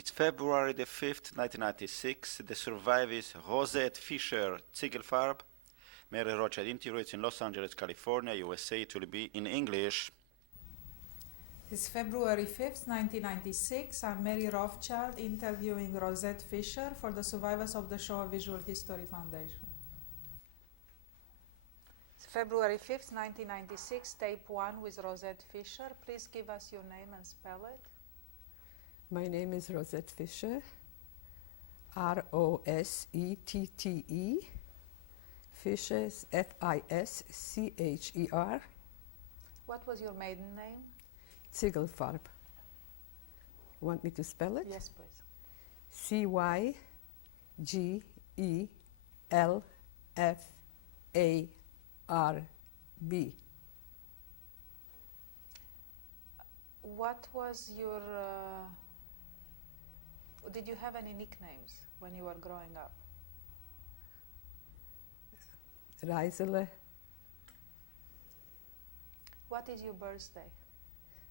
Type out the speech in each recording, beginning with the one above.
It's February the 5th, 1996. The survivor is Rosette Fischer, Ziegelfarb. Mary Rothschild interviews in Los Angeles, California, USA. It will be in English. It's February 5th, 1996. I'm Mary Rothschild interviewing Rosette Fischer for the survivors of the Shoah Visual History Foundation. It's February 5th, 1996, tape 1 with Rosette Fischer. Please give us your name and spell it. My name is Rosette Fischer, R-O-S-E-T-T-E, Fischer, F-I-S-C-H-E-R. What was your maiden name? Ziegelfarb. Want me to spell it? Yes, please. C-Y-G-E-L-F-A-R-B. What was your... did you have any nicknames when you were growing up? Reisele. What is your birthday?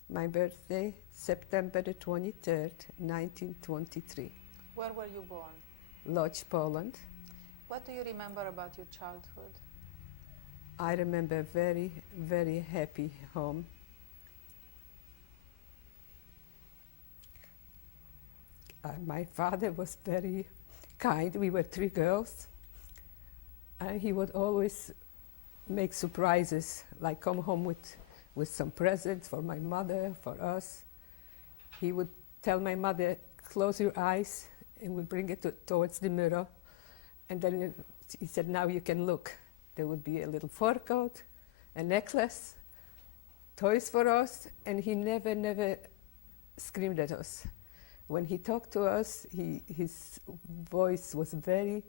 My birthday, September the 23rd, 1923. Where were you born? Lodz, Poland. What do you remember about your childhood? I remember a very, very happy home. My father was very kind. We were 3 girls. He would always make surprises, like come home with some presents for my mother, for us. He would tell my mother, close your eyes, and we'll bring it towards the mirror. And then he said, now you can look. There would be a little fur coat, a necklace, toys for us, and he never, never screamed at us. When he talked to us, his voice was very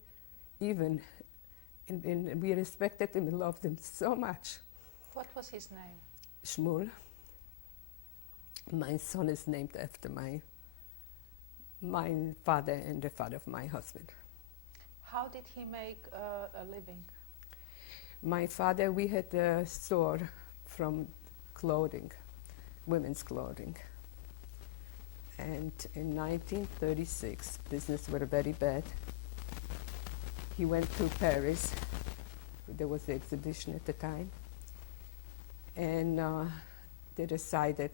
even, and we respected him and loved him so much. What was his name? Shmuel. My son is named after my father and the father of my husband. How did he make a living? My father, we had a store from clothing, women's clothing. And in 1936, business were very bad. He went to Paris. There was the exhibition at the time. And they decided,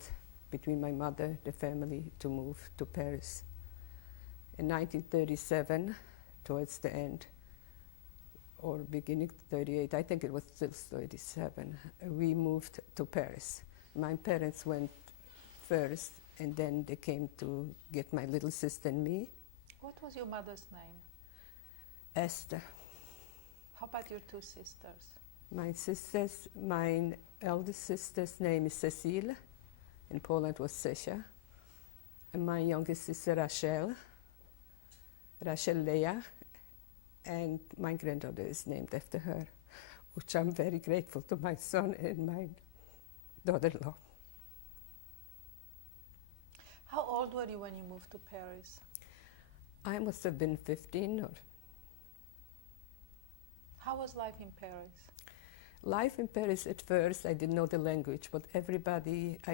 between my mother, the family, to move to Paris. In 1937, towards the end, or beginning 38, I think it was still 37, we moved to Paris. My parents went first, and then they came to get my little sister and me. What was your mother's name? Esther. How about your 2 sisters? My eldest sister's name is Cecile. In Poland was Sesha. And my youngest sister, Rachel Leah. And my granddaughter is named after her, which I'm very grateful to my son and my daughter-in-law. How old were you when you moved to Paris? I must have been 15 or... How was life in Paris? Life in Paris, at first, I didn't know the language, but I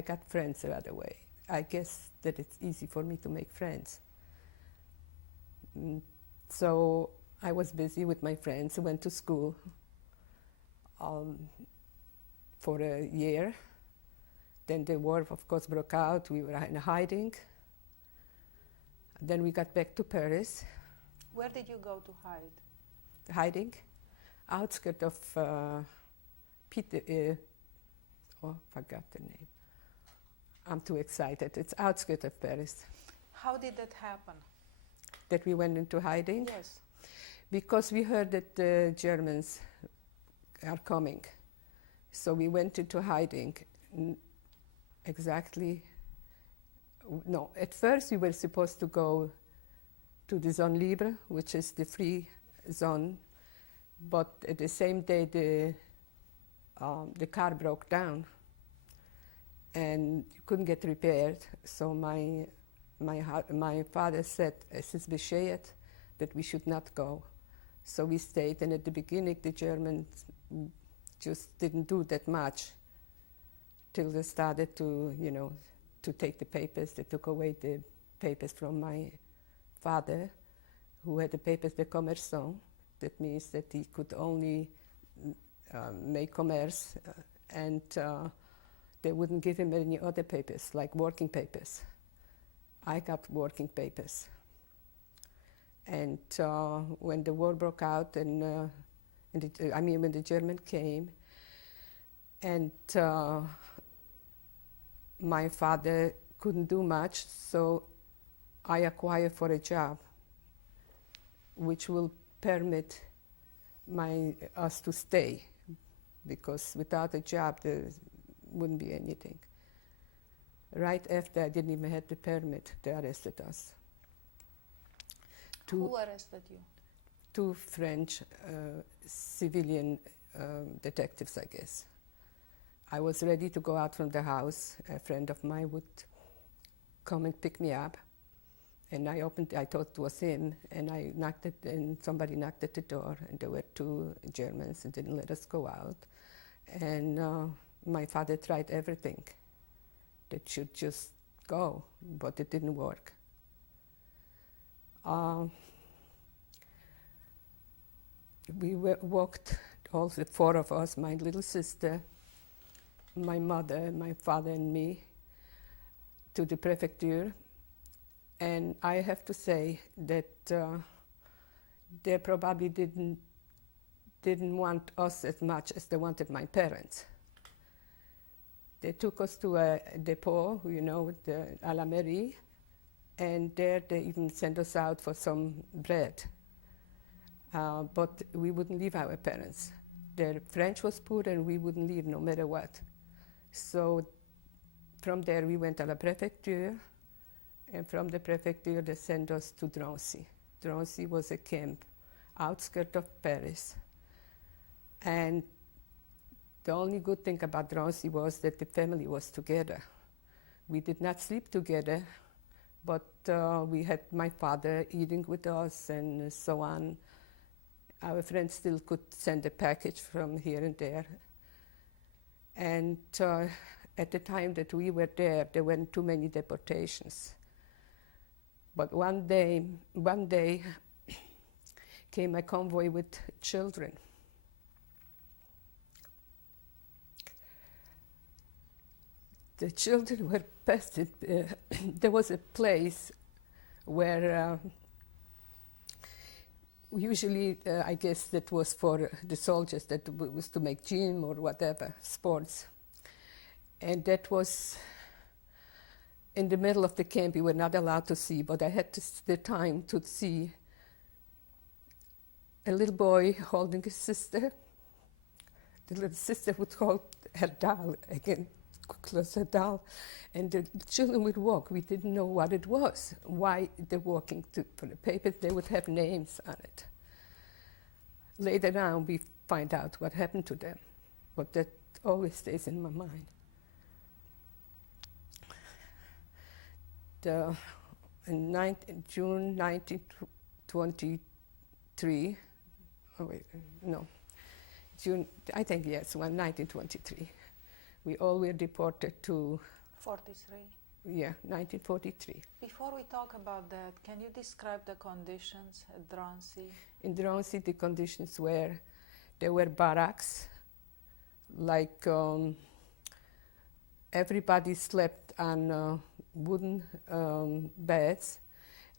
got friends right away. I guess that it's easy for me to make friends. So I was busy with my friends, went to school for a year. Then the war, of course, broke out. We were in hiding. Then we got back to Paris. Where did you go to hide? Hiding? Outskirts of forgot the name. I'm too excited. It's outskirts of Paris. How did that happen? That we went into hiding? Yes. Because we heard that the Germans are coming. So we went into hiding. No, at first we were supposed to go to the Zone Libre, which is the free zone, but at the same day the car broke down and couldn't get repaired. So my father said, es ist bescheuert, that we should not go. So we stayed, and at the beginning the Germans just didn't do that much till they started to, to take the papers. They took away the papers from my father, who had the papers de commerçant. That means that he could only make commerce, and they wouldn't give him any other papers, like working papers. I got working papers. And when the war broke out, and when the German came, and my father couldn't do much, so I acquired for a job which will permit us to stay, because without a job there wouldn't be anything. Right after I didn't even have the permit, they arrested us. Who arrested you? Two French civilian detectives, I guess. I was ready to go out from the house. A friend of mine would come and pick me up, and I thought it was him, and and somebody knocked at the door, and there were two Germans and didn't let us go out. And my father tried everything that should just go, but it didn't work. We walked, all the four of us, my little sister, my mother, my father, and me, to the prefecture. And I have to say that they probably didn't want us as much as they wanted my parents. They took us to a depot, à la mairie, and there they even sent us out for some bread. But we wouldn't leave our parents. Their French was poor, and we wouldn't leave no matter what. So from there we went to la prefecture, and from the prefecture they sent us to Drancy. Drancy was a camp outskirts of Paris. And the only good thing about Drancy was that the family was together. We did not sleep together, but we had my father eating with us and so on. Our friends still could send a package from here and there. And at the time that we were there weren't too many deportations. But one day came a convoy with children. The children were tested. There was a place where usually, I guess that was for the soldiers, that was to make gym or whatever, sports. And that was in the middle of the camp. We were not allowed to see, but I had the time to see a little boy holding his sister. The little sister would hold her doll again, close her doll, and the children would walk. We didn't know what it was, why they're walking for the papers. They would have names on it. Later on, we find out what happened to them, but that always stays in my mind. In June 1923, June, I think yes, 1923, we all were deported to 43. Yeah, 1943. Before we talk about that, can you describe the conditions at Drancy? In Drancy, the conditions were, there were barracks, like everybody slept on wooden beds,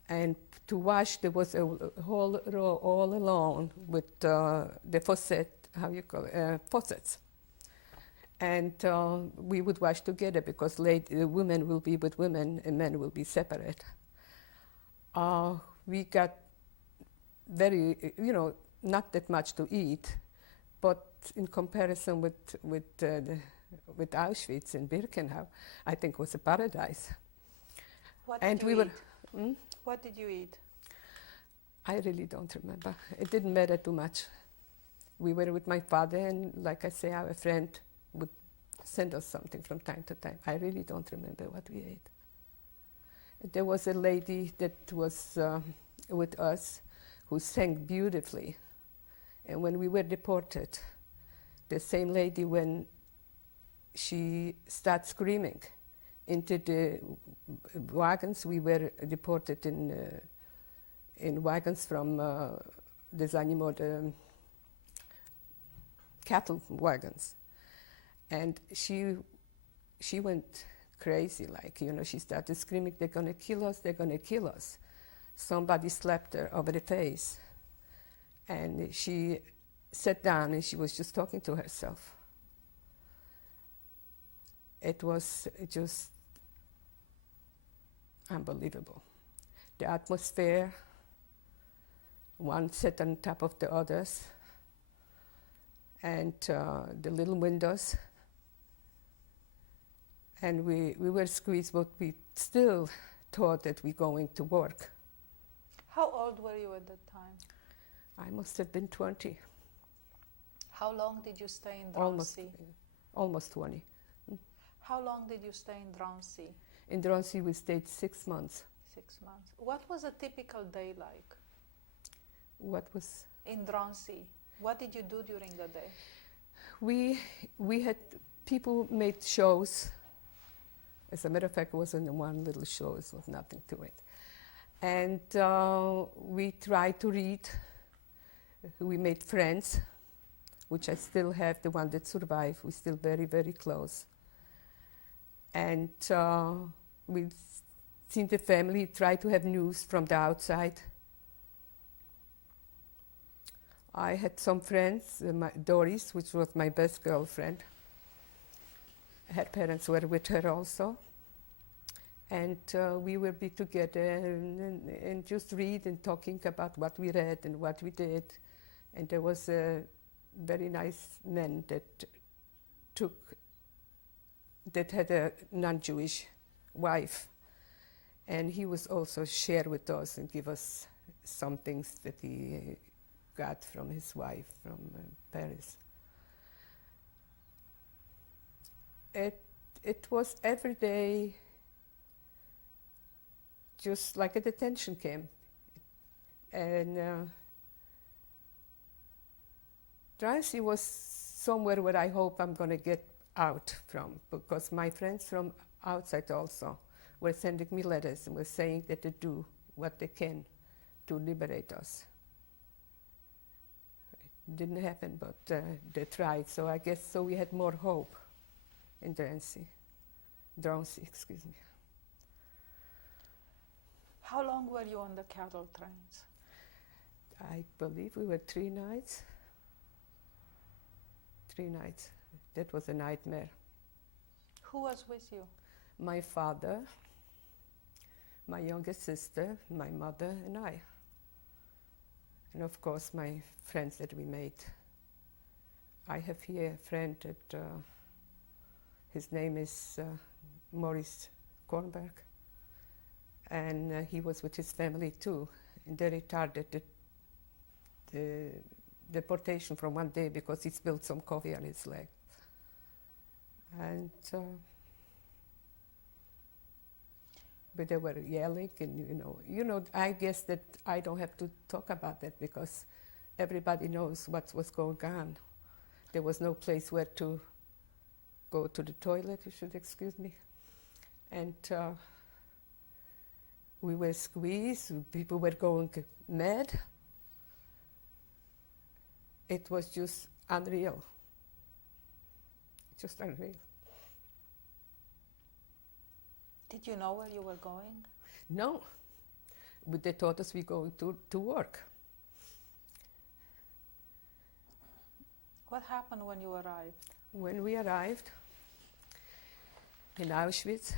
and to wash there was a whole row all along with the faucets. And we would wash together because women will be with women and men will be separate. We got very, not that much to eat, but in comparison with Auschwitz and Birkenau, I think it was a paradise. What did you eat? What did you eat? I really don't remember. It didn't matter too much. We were with my father, and like I say, our friend would send us something from time to time. I really don't remember what we ate. There was a lady that was with us who sang beautifully. And when we were deported, the same lady, when she started screaming, into the wagons. We were deported in wagons from the animal, the cattle wagons. And she went crazy, like, you know, she started screaming, they're gonna kill us, they're gonna kill us. Somebody slapped her over the face. And she sat down and she was just talking to herself. It was just unbelievable. The atmosphere, one sat on top of the others, and the little windows. And we were squeezed, but we still thought that we're going to work. How old were you at that time? I must have been 20. How long did you stay in Drancy? Almost 20. How long did you stay in Drancy? In Drancy we stayed 6 months. 6 months. What was a typical day like? What was? In Drancy. What did you do during the day? We had people made shows. As a matter of fact, it wasn't one little show, it was nothing to it. And we tried to read. We made friends, which I still have, the one that survived. We're still very, very close. And we've seen the family, try to have news from the outside. I had some friends, Doris, which was my best girlfriend. Her parents were with her also. And we would be together and just read and talking about what we read and what we did. And there was a very nice man that had a non-Jewish wife. And he was also share with us and give us some things that he got from his wife from Paris. It was every day just like a detention camp. And Drancy was somewhere where I hope I'm going to get out from, because my friends from outside also were sending me letters and were saying that they do what they can to liberate us. It didn't happen, but they tried, so I guess so we had more hope in Drancy, excuse me. How long were you on the cattle trains? I believe we were 3 nights. 3 nights. That was a nightmare. Who was with you? My father, my youngest sister, my mother, and I. And of course, my friends that we made. I have here a friend that his name is Maurice Kornberg. And he was with his family too. And they retarded the deportation from 1 day because he spilled some coffee on his leg. And but they were yelling, and you know, I guess that I don't have to talk about that because everybody knows what was going on. There was no place where to go to the toilet, you should excuse me. And we were squeezed, people were going mad. It was just unreal. Just unreal. Did you know where you were going? No, but they taught us we were going to work. What happened when you arrived? When we arrived in Auschwitz,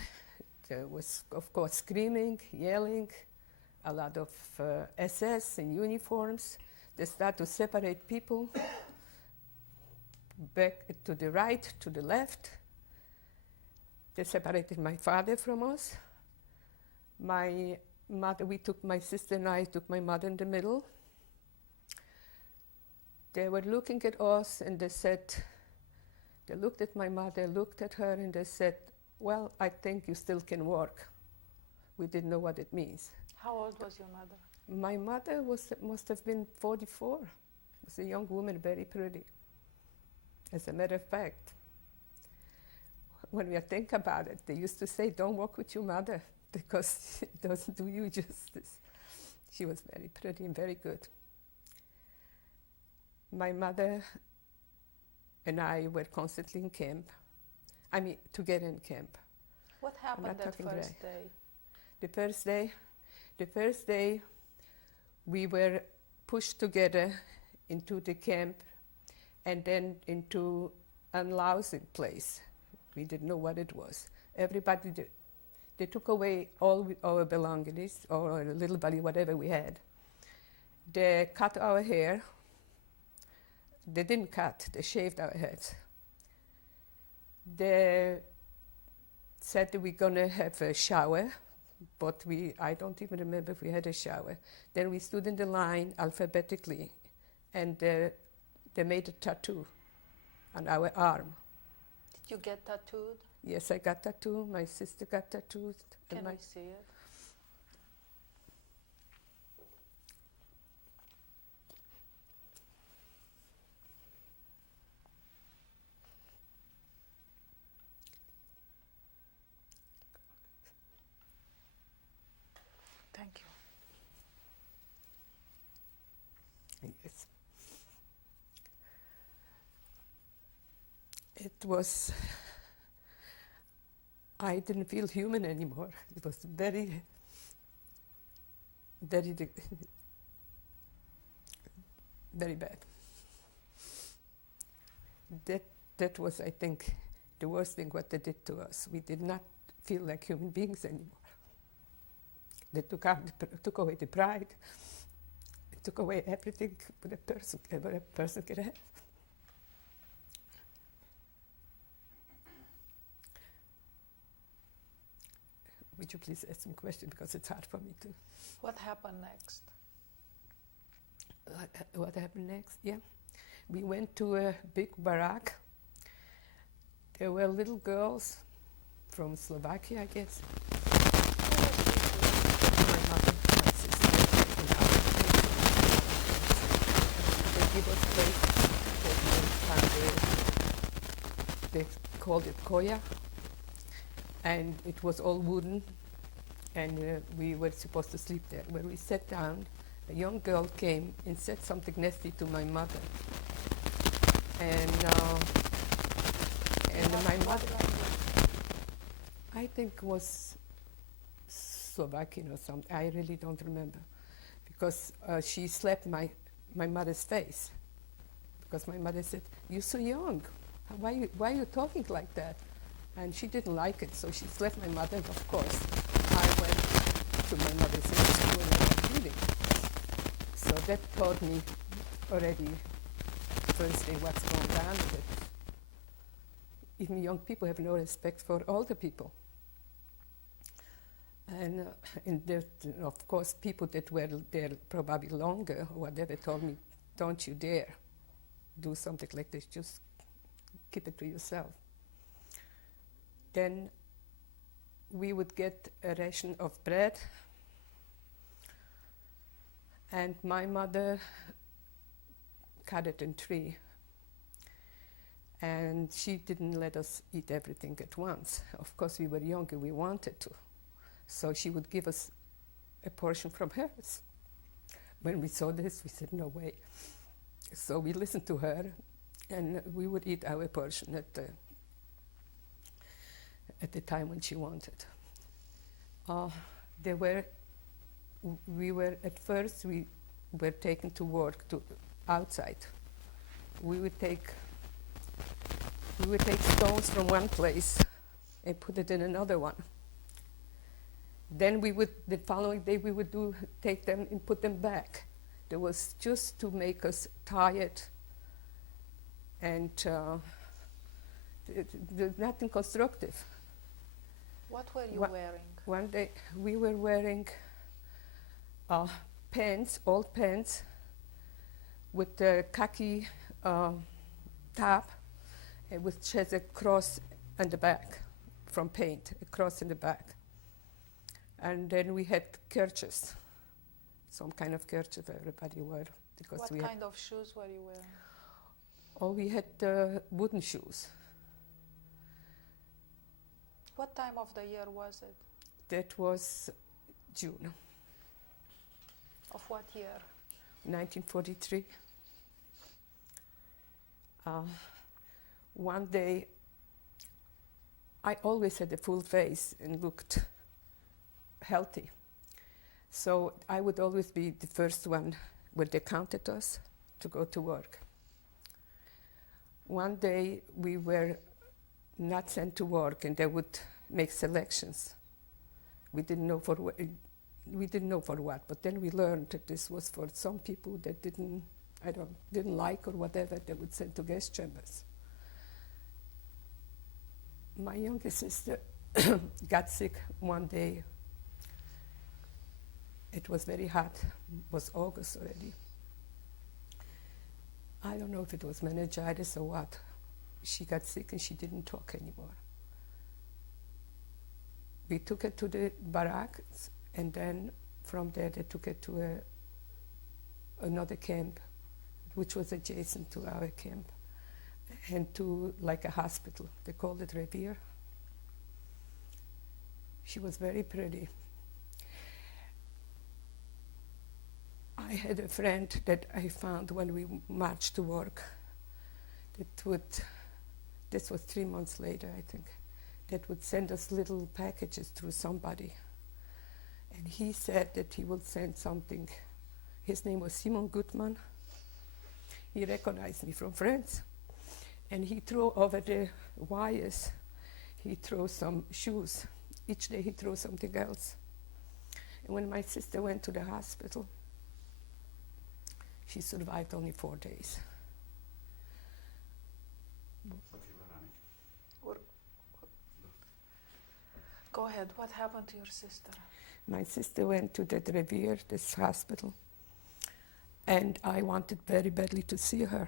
there was, of course, screaming, yelling, a lot of SS in uniforms. They started to separate people back to the right, to the left. They separated my father from us. My mother, my sister and I took my mother in the middle. They were looking at us and they looked at my mother, looked at her, and they said, well, I think you still can work. We didn't know what it means. How old was your mother? My mother must have been 44. Was a young woman, very pretty. As a matter of fact, when we think about it, they used to say, don't walk with your mother because it doesn't do you justice. She was very pretty and very good. My mother and I were constantly in camp. I mean, together in camp. What happened that first day? The first day, we were pushed together into the camp and then into a housing place. We didn't know what it was. Everybody, they took away all our belongings, or a little bit, whatever we had. They cut our hair. They didn't cut, they shaved our heads. They said that we're gonna have a shower, but I don't even remember if we had a shower. Then we stood in the line alphabetically, and they made a tattoo on our arm. Did you get tattooed? Yes, I got tattooed. My sister got tattooed. Can we see it? Thank you. Yes. It was, I didn't feel human anymore. It was very, very, very bad. That was, I think, the worst thing what they did to us. We did not feel like human beings anymore. They took away the pride. They took away everything that a person could have. Would you please ask me a question, because it's hard for me to. What happened next? What happened next? Yeah. We went to a big barrack. There were little girls from Slovakia, I guess. My mother, my sister, and our they give us place. They called it koya, and it was all wooden, and we were supposed to sleep there. When we sat down, a young girl came and said something nasty to my mother. And my mother, I think was Slovakian or something. I really don't remember, because she slapped my mother's face, because my mother said, "You're so young. Why are you talking like that?" And she didn't like it, so she slapped my mother. And of course, I went to my mother's school and I was reading. So that taught me already first day what's going on. That even young people have no respect for older people. And of course, people that were there probably longer or whatever told me, "Don't you dare do something like this. Just keep it to yourself." Then we would get a ration of bread, and my mother cut it in three. And she didn't let us eat everything at once. Of course, we were younger, we wanted to. So she would give us a portion from hers. When we saw this, we said, "No way." So we listened to her, and we would eat our portion at the time when she wanted. We were taken to work outside. We would take stones from one place and put it in another one. Then the following day we would take them and put them back. It was just to make us tired, and nothing constructive. What were you wearing? One day we were wearing pants, old pants, with a khaki top, which has a cross on the back from paint, a cross in the back. And then we had kerchiefs, some kind of kerchief everybody wore. What kind of shoes were you wearing? We had wooden shoes. What time of the year was it? That was June Of what year? 1943. One day, I always had a full face and looked healthy. So I would always be the first one when they counted us to go to work. One day we were not sent to work and they would make selections. We didn't know for what, but then we learned that this was for some people that didn't like or whatever, they would send to gas chambers. My younger sister got sick one day. It was very hot, it was August already. I don't know if it was meningitis or what. She got sick and she didn't talk anymore. We took her to the barracks, and then from there they took her to another camp, which was adjacent to our camp, and to like a hospital. They called it Revere. She was very pretty. I had a friend that I found when we marched to work. This was 3 months later, I think, that would send us little packages through somebody. And he said that he would send something. His name was Simon Gutmann. He recognized me from France. And he threw over the wires, he threw some shoes. Each day he threw something else. And when my sister went to the hospital, she survived only 4 days. Go ahead. What happened to your sister? My sister went to that Revere, this hospital, and I wanted very badly to see her.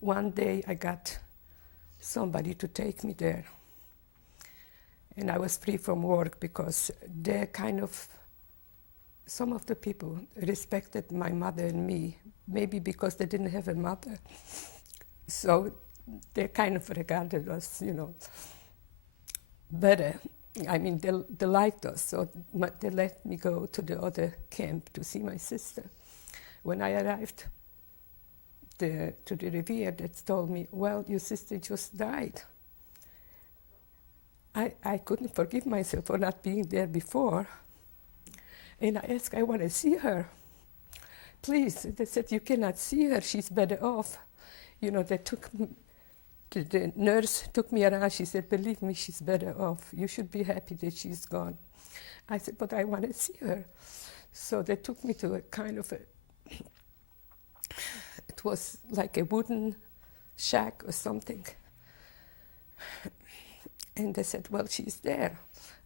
One day I got somebody to take me there, and I was free from work because some of the people respected my mother and me, maybe because they didn't have a mother. So they kind of regarded us, better. I mean, they liked us, so they let me go to the other camp to see my sister. When I arrived to the Revere, they told me, well, your sister just died. I couldn't forgive myself for not being there before. And I asked, I want to see her. Please. They said, you cannot see her, she's better off. They took me. The nurse took me around. She said, believe me, she's better off. You should be happy that she's gone. I said, but I want to see her. So they took me to a kind of it was like a wooden shack or something. And they said, well, she's there.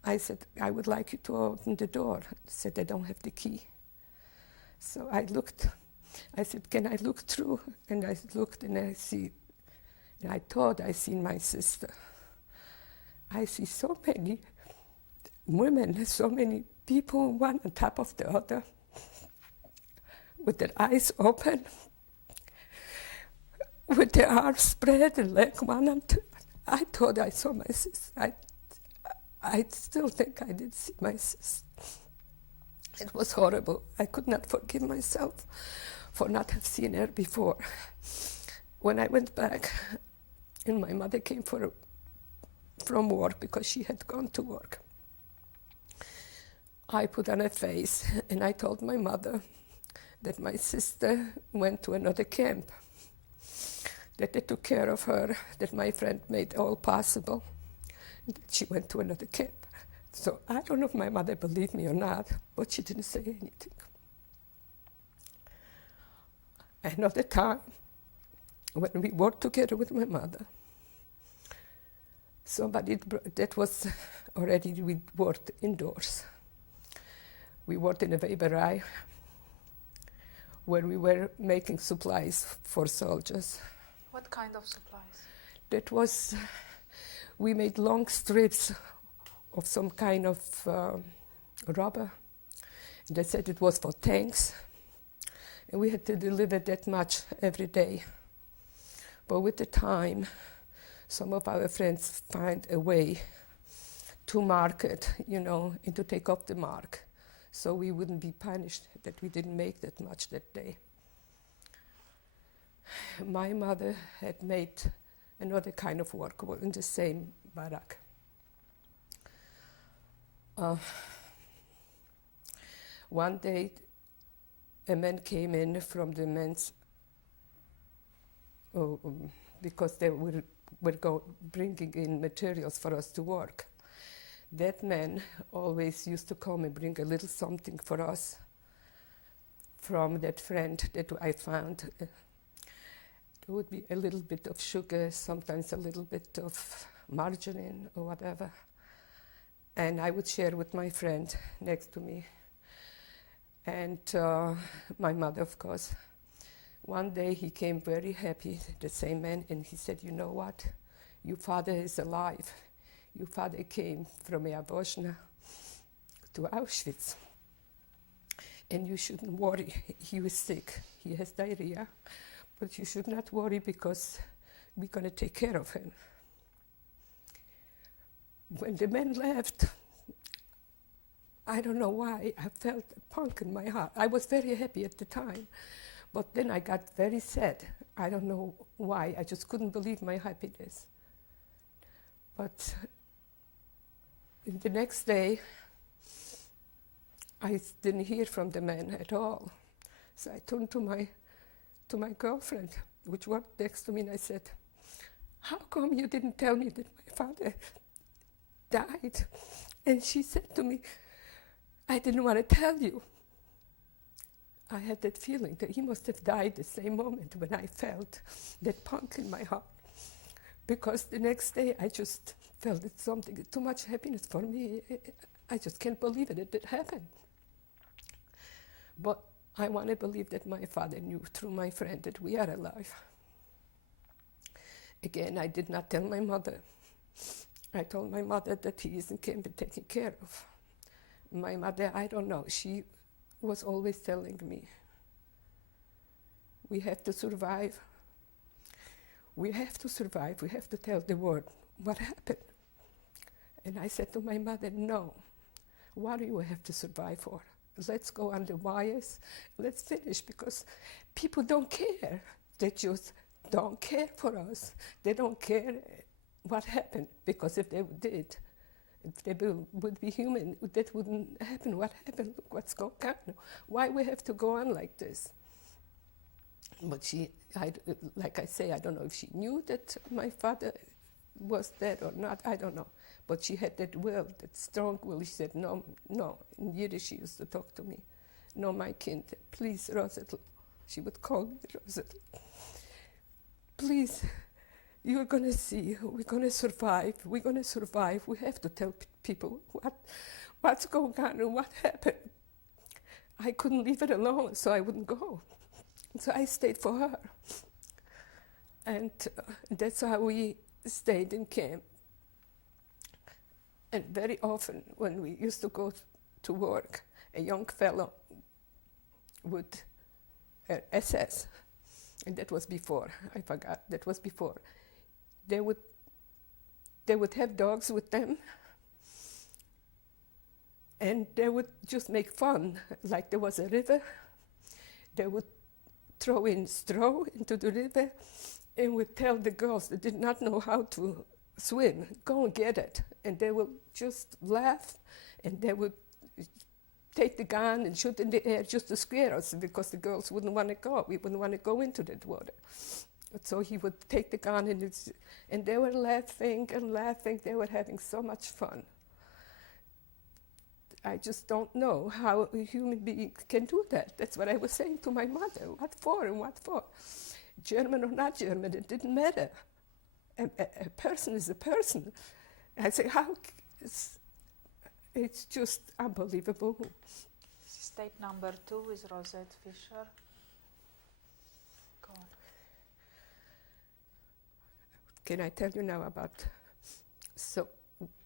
I said, I would like you to open the door. They said, I don't have the key. So I looked. I said, can I look through? And I looked and I thought I seen my sister. I see so many women, so many people, one on top of the other, with their eyes open, with their arms spread and leg one on top. I thought I saw my sister. I still think I did see my sister. It was horrible. I could not forgive myself for not have seen her before. When I went back, and my mother came from work because she had gone to work, I put on a face and I told my mother that my sister went to another camp, that they took care of her, that my friend made all possible, and that she went to another camp. So I don't know if my mother believed me or not, but she didn't say anything. Another time, when we worked together with my mother, somebody that was already, we worked indoors. We worked in a Weberei where we were making supplies for soldiers. What kind of supplies? That was, we made long strips of some kind of rubber. And they said it was for tanks. And we had to deliver that much every day. But with the time, some of our friends find a way to mark it, and to take off the mark, so we wouldn't be punished that we didn't make that much that day. My mother had made another kind of work in the same barrack. One day, a man came in from the men's, because they were bringing in materials for us to work. That man always used to come and bring a little something for us from that friend that I found. There would be a little bit of sugar, sometimes a little bit of margarine or whatever. And I would share with my friend next to me. And my mother, of course. One day he came very happy, the same man, and he said, "You know what? Your father is alive. Your father came from Jaworzno to Auschwitz. And you shouldn't worry. He was sick. He has diarrhea. But you should not worry because we're going to take care of him." When the man left, I don't know why, I felt a punk in my heart. I was very happy at the time, but then I got very sad. I don't know why, I just couldn't believe my happiness. But the next day, I didn't hear from the man at all. So I turned to my girlfriend, which worked next to me, and I said, "How come you didn't tell me that my father died?" And she said to me, "I didn't want to tell you." I had that feeling that he must have died the same moment when I felt that punk in my heart. Because the next day I just felt it's something, too much happiness for me. I just can't believe it did happen. But I want to believe that my father knew through my friend that we are alive. Again, I did not tell my mother. I told my mother that he is in camp and taken care of. My mother, I don't know, she was always telling me, "We have to survive. We have to survive. We have to tell the world what happened." And I said to my mother, "No, what do you have to survive for? Let's go on the wires. Let's finish, because people don't care. They just don't care for us. They don't care what happened, because if they did, if they would be human, that wouldn't happen. What happened? Look what's going on. Why we have to go on like this?" But like I say, I don't know if she knew that my father was dead or not, I don't know. But she had that will, that strong will. She said, "No, no." In Yiddish she used to talk to me. "No, my kind, please, Rosette." She would call me Rosette. "Please, you're going to see, we're going to survive, we're going to survive. We have to tell people what's going on and what happened." I couldn't leave it alone, so I wouldn't go. So I stayed for her. And that's how we stayed in camp. And very often, when we used to go to work, a young fellow would SS, and that was before, I forgot, that was before. They would have dogs with them, and they would just make fun, like there was a river. They would throw in straw into the river and would tell the girls that did not know how to swim, "Go and get it." And they would just laugh, and they would take the gun and shoot in the air just to scare us, because the girls wouldn't want to go. We wouldn't want to go into that water. So he would take the gun, and they were laughing and laughing. They were having so much fun. I just don't know how a human being can do that. That's what I was saying to my mother. What for and what for? German or not German, it didn't matter. A person is a person. I say, how? It's just unbelievable. State number 2 is Rosette Fischer. Go on. Can I tell you now about? So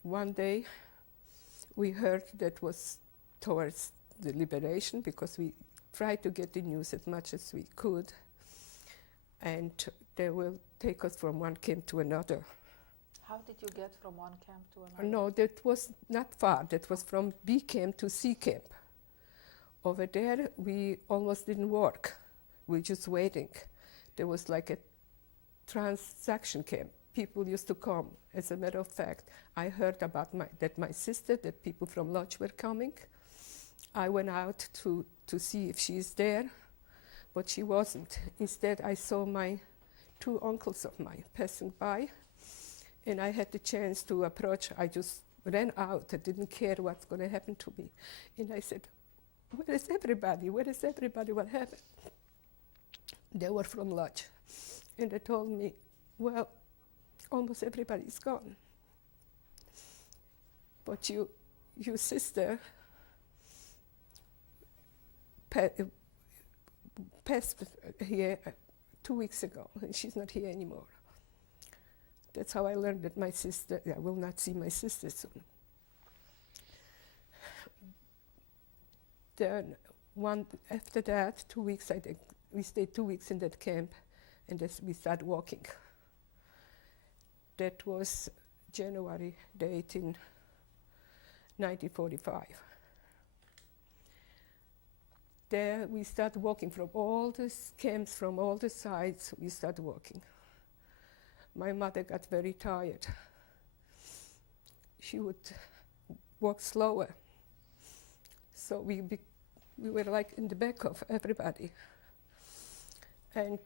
one day we heard that was towards the liberation, because we tried to get the news as much as we could, and they will take us from one camp to another. How did you get from one camp to another? No, that was not far. That was from B camp to C camp. Over there, we almost didn't work. We were just waiting. There was like a transaction camp. People used to come. As a matter of fact, I heard about my sister, that people from Lodz were coming. I went out to see if she's there, but she wasn't. Instead, I saw my two uncles of mine passing by, and I had the chance to approach. I just ran out. I didn't care what's going to happen to me. And I said, where is everybody? Where is everybody? What happened? They were from Lodz. And they told me, well, almost everybody's gone. But your sister passed here 2 weeks ago, and she's not here anymore. That's how I learned that my sister, I will not see my sister soon. Then after that, 2 weeks, I think, we stayed 2 weeks in that camp, and we started walking. That was January the 18th, 1945. There we started walking from all the camps, from all the sides, we started walking. My mother got very tired. She would walk slower. So we were like in the back of everybody. And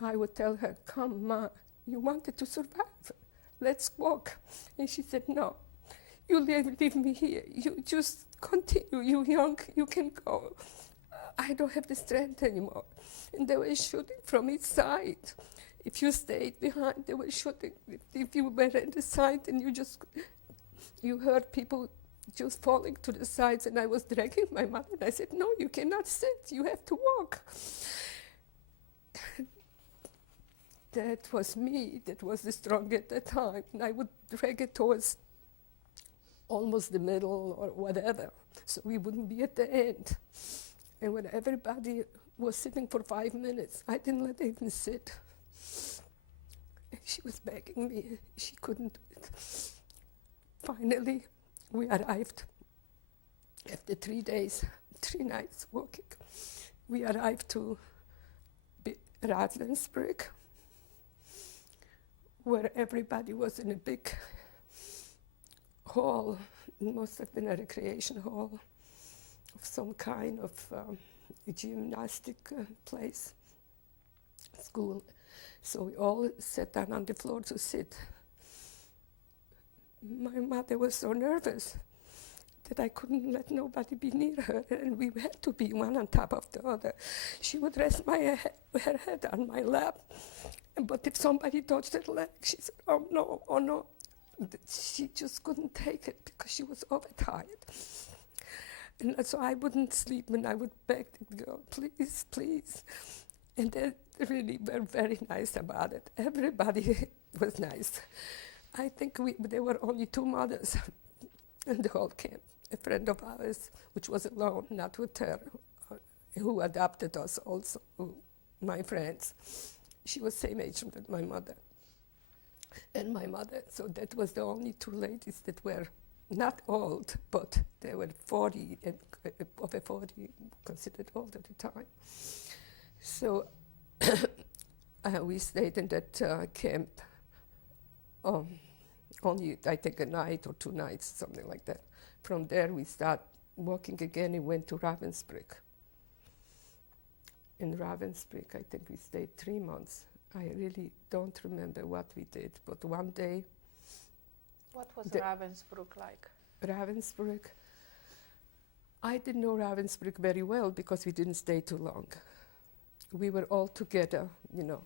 I would tell her, come, Ma, you wanted to survive. Let's walk. And she said, no, you leave me here. You just continue. You're young, you can go. I don't have the strength anymore. And they were shooting from each side. If you stayed behind, they were shooting. If you were at the side, and you heard people just falling to the sides, and I was dragging my mother, and I said, no, you cannot sit, you have to walk. That was me, that was the strong at that time, and I would drag it towards almost the middle or whatever, so we wouldn't be at the end. And when everybody was sitting for 5 minutes, I didn't let her even sit. And she was begging me, she couldn't do it. Finally, we arrived. After 3 days, 3 nights walking, we arrived to Ravensbrück, where everybody was in a big hall. It must have been a recreation hall of some kind of gymnastic place, school. So we all sat down on the floor to sit. My mother was so nervous that I couldn't let nobody be near her, and we had to be one on top of the other. She would rest her head on my lap, but if somebody touched her leg, she said, oh no, oh no. She just couldn't take it because she was overtired. And so I wouldn't sleep, and I would beg the girl, please, please. And they really were very nice about it. Everybody was nice. I think there were only 2 mothers in the whole camp. A friend of ours, which was alone, not with her, who adopted us also, my friends. She was same age with my mother and my mother. So that was the only 2 ladies that were not old, but they were 40 and over 40, considered old at the time. So we stayed in that camp only, I think, a night or 2 nights, something like that. From there, we started walking again and went to Ravensbrück. In Ravensbrück, I think we stayed 3 months. I really don't remember what we did, but one day. What was Ravensbrück like? Ravensbrück, I didn't know Ravensbrück very well because we didn't stay too long. We were all together, you know.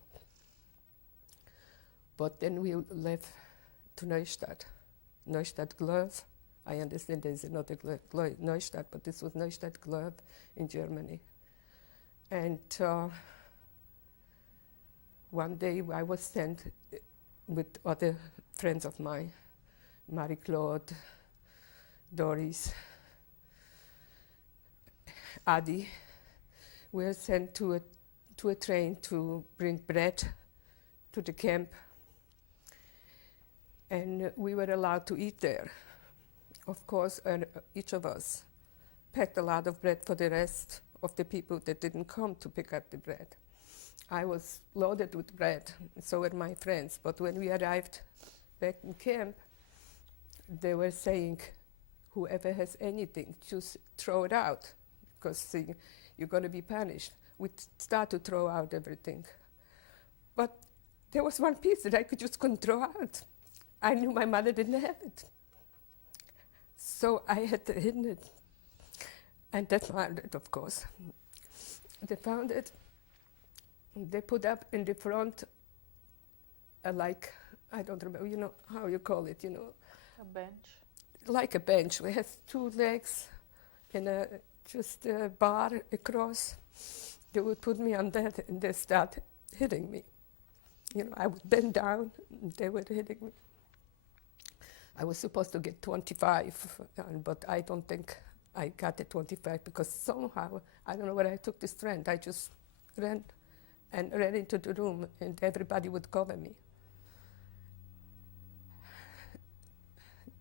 But then we left to Neustadt, Neustadt-Glöw. I understand there's another Neustadt, but this was Neustadt-Glöw in Germany. And one day I was sent with other friends of mine, Marie-Claude, Doris, Adi. We were sent to a train to bring bread to the camp. And we were allowed to eat there. Of course, each of us packed a lot of bread for the rest of the people that didn't come to pick up the bread. I was loaded with bread, so were my friends. But when we arrived back in camp, they were saying, whoever has anything, just throw it out, because you're going to be punished. We start to throw out everything. But there was one piece that I just couldn't throw out. I knew my mother didn't have it. So I had to hide it. And they found it, of course. They found it. They put up in the front, like, I don't remember, you know, how you call it, you know. A bench. Like a bench. It has two legs and just a bar across. They would put me on that and they start hitting me. You know, I would bend down and they were hitting me. I was supposed to get 25, but I don't think I got the 25 because somehow, I don't know where I took the strength. I just ran into the room and everybody would cover me.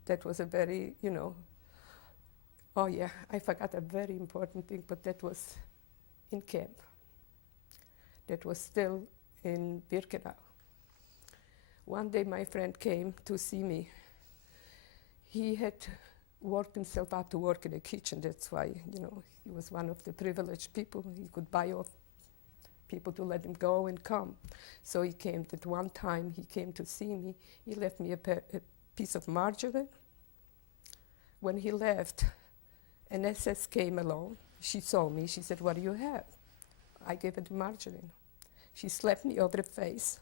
That was a very, you know, oh yeah, I forgot a very important thing, but that was in camp. That was still in Birkenau. One day my friend came to see me. He had worked himself out to work in the kitchen. That's why, you know, he was one of the privileged people. He could buy off people to let him go and come. So he came. That one time he came to see me. He left me a piece of margarine. When he left, an SS came along. She saw me. She said, "What do you have?" I gave her the margarine. She slapped me over the face.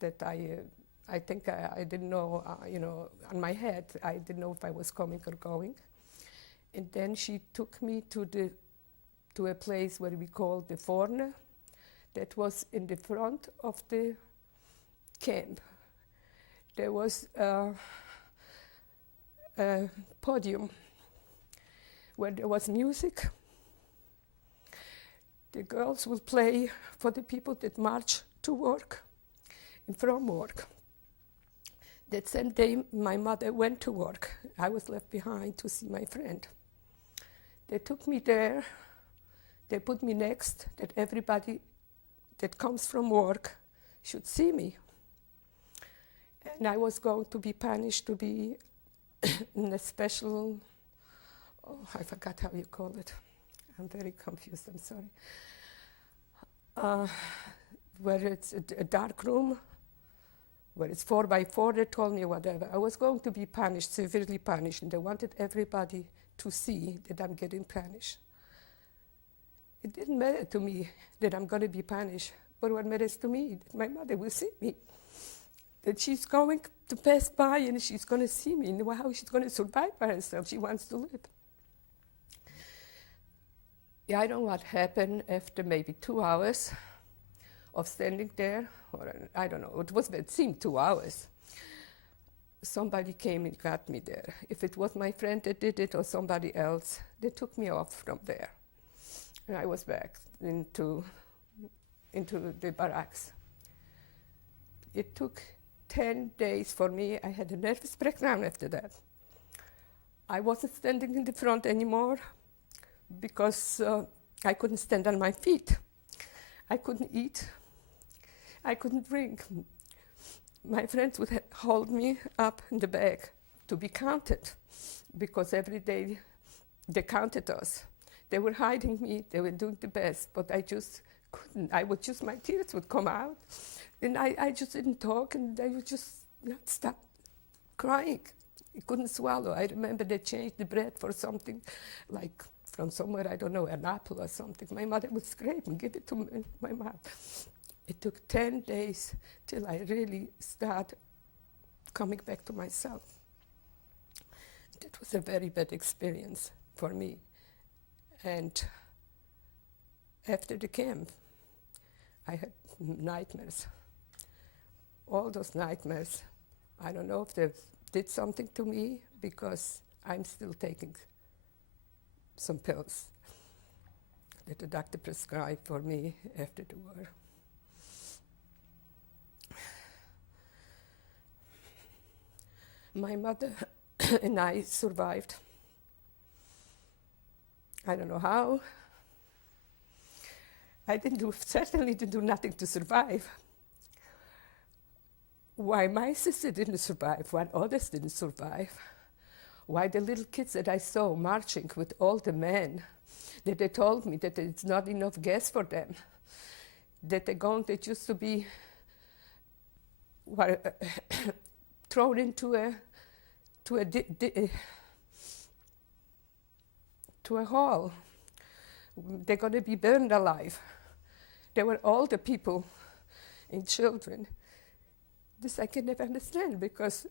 That I think I didn't know, you know, on my head, I didn't know if I was coming or going. And then she took me to a place where we called the Forne. That was in the front of the camp. There was a podium where there was music. The girls will play for the people that march to work and from work. That same day, my mother went to work. I was left behind to see my friend. They took me there. They put me next, that everybody that comes from work should see me. And I was going to be punished to be in a special, oh, I forgot how you call it. I'm very confused, I'm sorry. Where it's a dark room, where it's 4x4, they told me whatever. I was going to be punished, severely punished, and they wanted everybody to see that I'm getting punished. It didn't matter to me that I'm going to be punished, but what matters to me, that my mother will see me, that she's going to pass by and she's going to see me, and how she's going to survive by herself. She wants to live. Yeah, I don't know what happened after maybe 2 hours of standing there, or I don't know, it seemed 2 hours. Somebody came and got me there. If it was my friend that did it or somebody else, they took me off from there. And I was back into the barracks. It took 10 days for me. I had a nervous breakdown after that. I wasn't standing in the front anymore because I couldn't stand on my feet. I couldn't eat. I couldn't drink. My friends would hold me up in the back to be counted because every day they counted us. They were hiding me, they were doing the best, but I just couldn't. My tears would come out, and I just didn't talk, and I would just not stop crying. I couldn't swallow. I remember they changed the bread for something like from somewhere, I don't know, an apple or something. My mother would scrape and give it to my mouth. It took 10 days till I really started coming back to myself. That was a very bad experience for me. And after the camp, I had nightmares. All those nightmares, I don't know if they did something to me because I'm still taking some pills that the doctor prescribed for me after the war. My mother and I survived. I don't know how. Certainly didn't do nothing to survive. Why my sister didn't survive, why others didn't survive, why the little kids that I saw marching with all the men, that they told me that it's not enough gas for them, that they used to be thrown into a hole. They're going to be burned alive. There were all the people and children. This I can never understand, because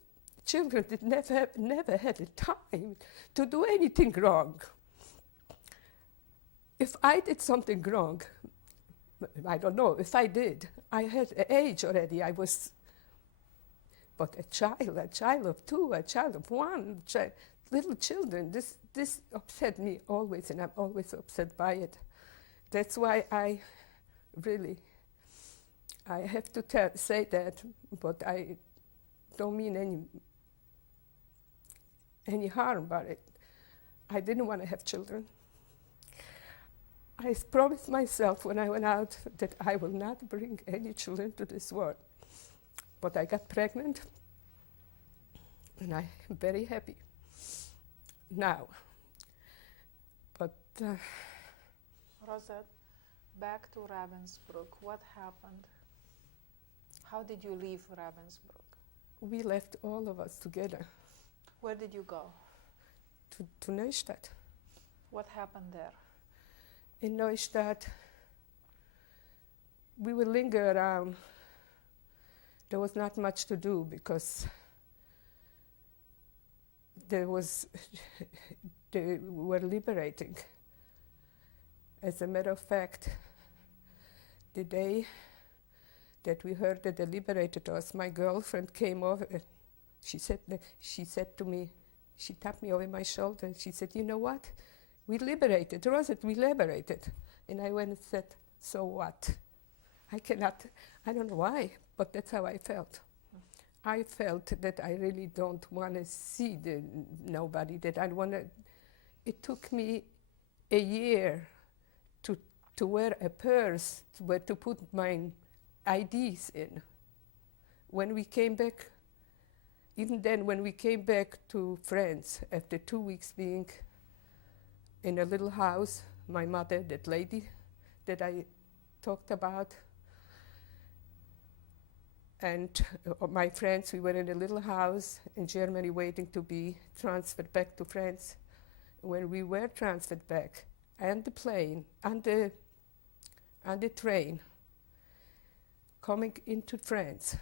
children did never had the time to do anything wrong. If I did something wrong, I don't know, if I did, I had an age already, but a child of 2, a child of 1, little children, this upset me always, and I'm always upset by it. That's why I have to say that, but I don't mean any harm about it. I didn't want to have children. I promised myself when I went out that I will not bring any children to this world. But I got pregnant, and I'm very happy now. But Rosette, back to Ravensbrück. What happened? How did you leave Ravensbrück? we left all of us together Where did you go? to Neustadt. What happened there? In Neustadt, we would linger around. There was not much to do because they were liberating. As a matter of fact, the day that we heard that they liberated us, my girlfriend came over. She said to me, she tapped me over my shoulder, and she said, "You know what? We liberated. Rosette, we liberated." And I went and said, "So what?" I don't know why, but that's how I felt. I felt that I really don't want to see nobody, that I want to. It took me a year to wear a purse, where to put my IDs in. When we came back, even then, when we came back to France, after 2 weeks being in a little house, my mother, that lady that I talked about, and my friends, we were in a little house in Germany waiting to be transferred back to France. When we were transferred back, and the plane, and the train, coming into France,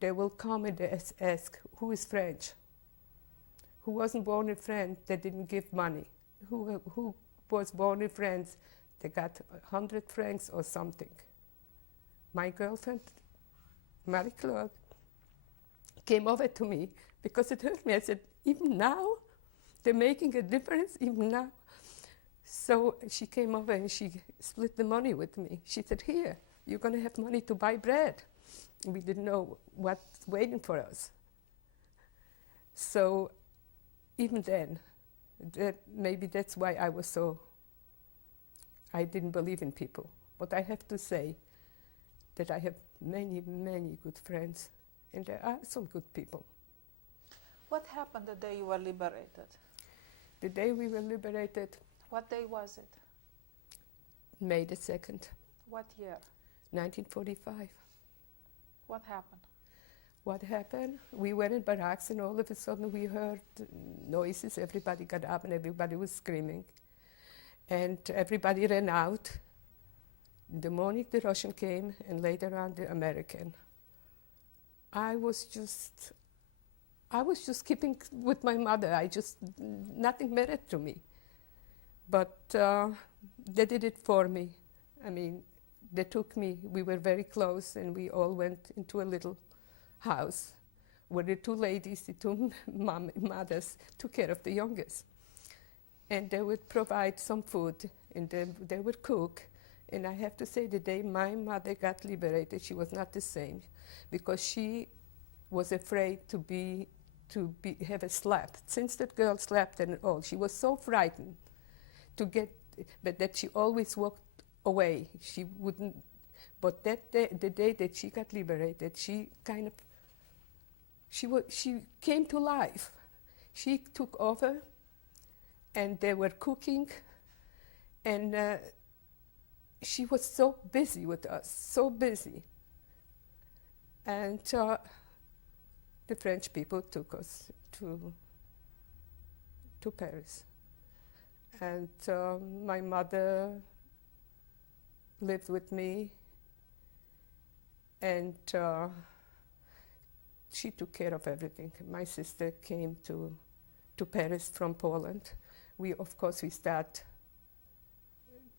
they will come and ask, who is French? Who wasn't born in France, they didn't give money. Who was born in France, they got 100 francs or something. My girlfriend, Marie-Claude, came over to me because it hurt me. I said, even now? They're making a difference, even now? So she came over and she split the money with me. She said, "Here, you're going to have money to buy bread." We didn't know what's waiting for us. So even then, maybe that's why I didn't believe in people. But I have to say that I have many, many good friends, and there are some good people. What happened the day you were liberated? The day we were liberated, What day was it? May the 2nd, What year? 1945. What happened? What happened? We were in barracks, and all of a sudden we heard noises. Everybody got up and everybody was screaming. And everybody ran out. In the morning the Russian came, and later on the American. I was just keeping with my mother. Nothing mattered to me. But they did it for me. I mean, they took me, we were very close, and we all went into a little house where the two ladies, the two mothers, took care of the youngest. And they would provide some food, and they would cook. And I have to say, the day my mother got liberated, she was not the same, because she was afraid to be have a slap. Since that girl slapped and all, she was so frightened to get, but that she always walked away. She wouldn't. But that day, the day that she got liberated, she kind of, she came to life. She took over, and they were cooking, and she was so busy with us, so busy. And the French people took us to Paris. And my mother lived with me, and she took care of everything. My sister came to Paris from Poland. Of course, we start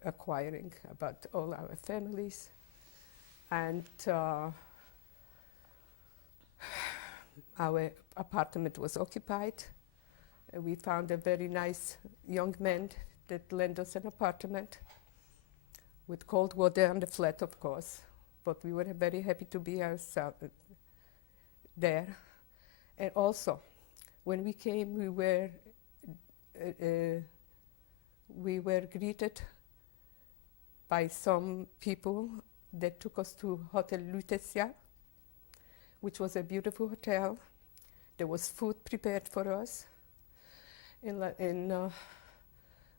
acquiring about all our families, and our apartment was occupied. We found a very nice young man that lent us an apartment with cold water on the flat, of course, but we were very happy to be ourselves there. And also, when we came, we were greeted by some people that took us to Hotel Lutetia, which was a beautiful hotel. There was food prepared for us, and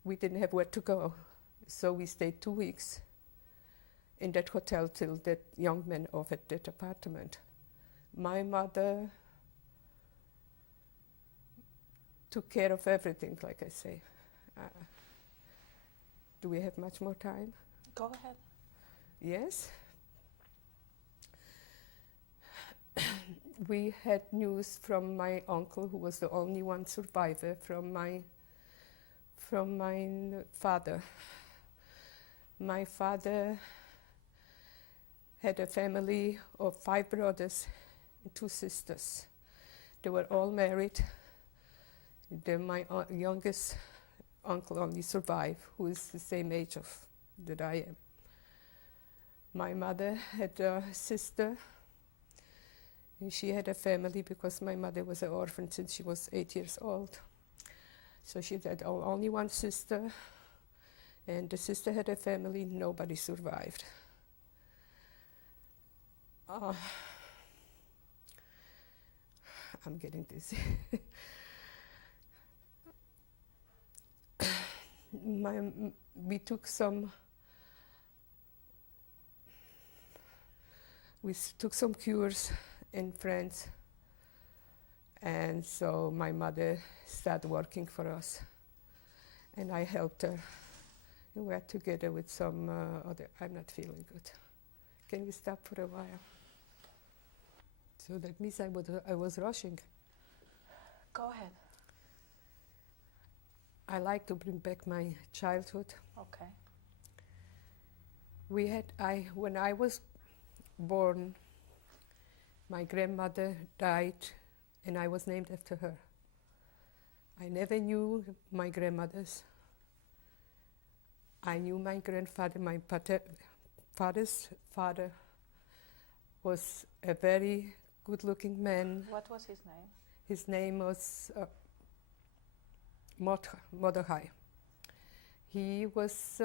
we didn't have where to go. So we stayed 2 weeks in that hotel till that young man offered that apartment. My mother took care of everything, like I say. Do we have much more time? Go ahead. Yes. We had news from my uncle, who was the only one survivor, from my father. My father had a family of 5 brothers and 2 sisters. They were all married. My youngest uncle only survived, who is the same age that I am. My mother had a sister, and she had a family because my mother was an orphan since she was 8 years old. So she had only one sister, and the sister had a family. Nobody survived. I'm getting dizzy. We took some cures in France, and so my mother started working for us, and I helped her. We were together with some other. I'm not feeling good. Can we stop for a while? So that means I was rushing. Go ahead. I like to bring back my childhood. Okay. When I was born, my grandmother died, and I was named after her. I never knew my grandmothers. I knew my grandfather. My father's father was a very good-looking man. What was his name? His name was Mordechai. He was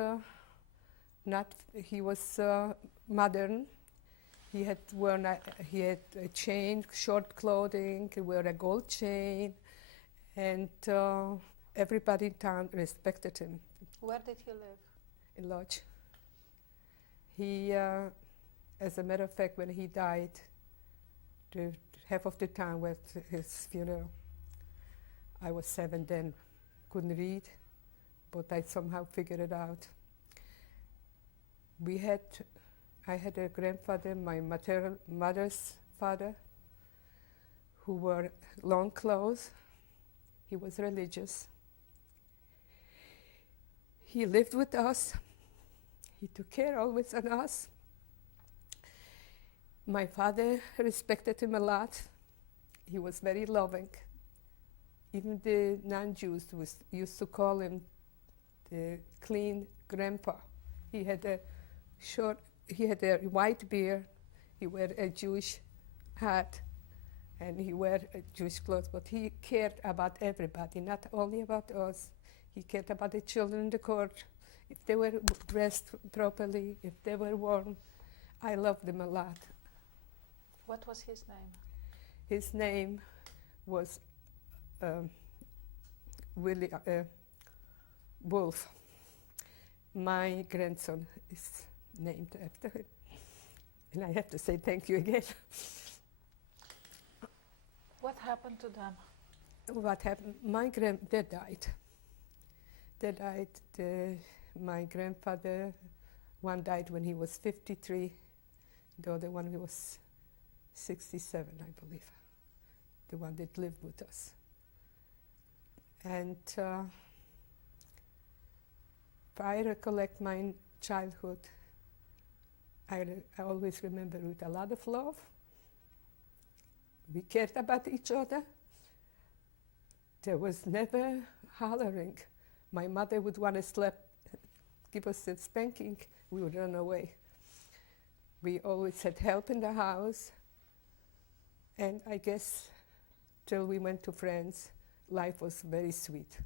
modern. He had a chain, short clothing. He wore a gold chain, and everybody in town respected him. Where did he live? In Lodz. He, as a matter of fact, when he died, half of the town went to his funeral. I was 7 then, couldn't read, but I somehow figured it out. I had a grandfather, my mother's father, who wore long clothes. He was religious. He lived with us. He took care always of us. My father respected him a lot. He was very loving. Even the non-Jews used to call him the clean grandpa. He had a white beard. He wore a Jewish hat and he wore Jewish clothes, but he cared about everybody, not only about us. He cared about the children in the court, if they were dressed properly, if they were warm. I loved them a lot. What was his name? His name was Willie Wolf. My grandson is named after him. And I have to say thank you again. What happened to them? What happened? My dad died. They died. My grandfather, one died when he was 53. The other one was 67, I believe. The one that lived with us. And if I recollect my childhood, I always remember with a lot of love. We cared about each other. There was never hollering. My mother would want to slap, give us a spanking, we would run away. We always had help in the house. And I guess till we went to France, life was very sweet.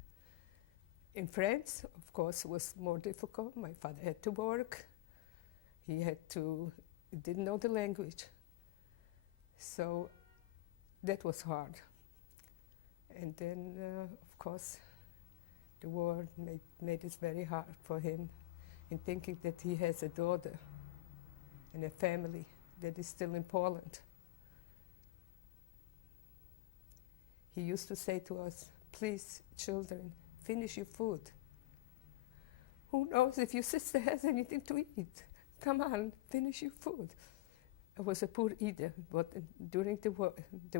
In France, of course, it was more difficult. My father had to work. He didn't know the language. So that was hard. And then, of course, the war made it very hard for him in thinking that he has a daughter and a family that is still in Poland. He used to say to us, please, children, finish your food. Who knows if your sister has anything to eat? Come on, finish your food. I was a poor eater, but during the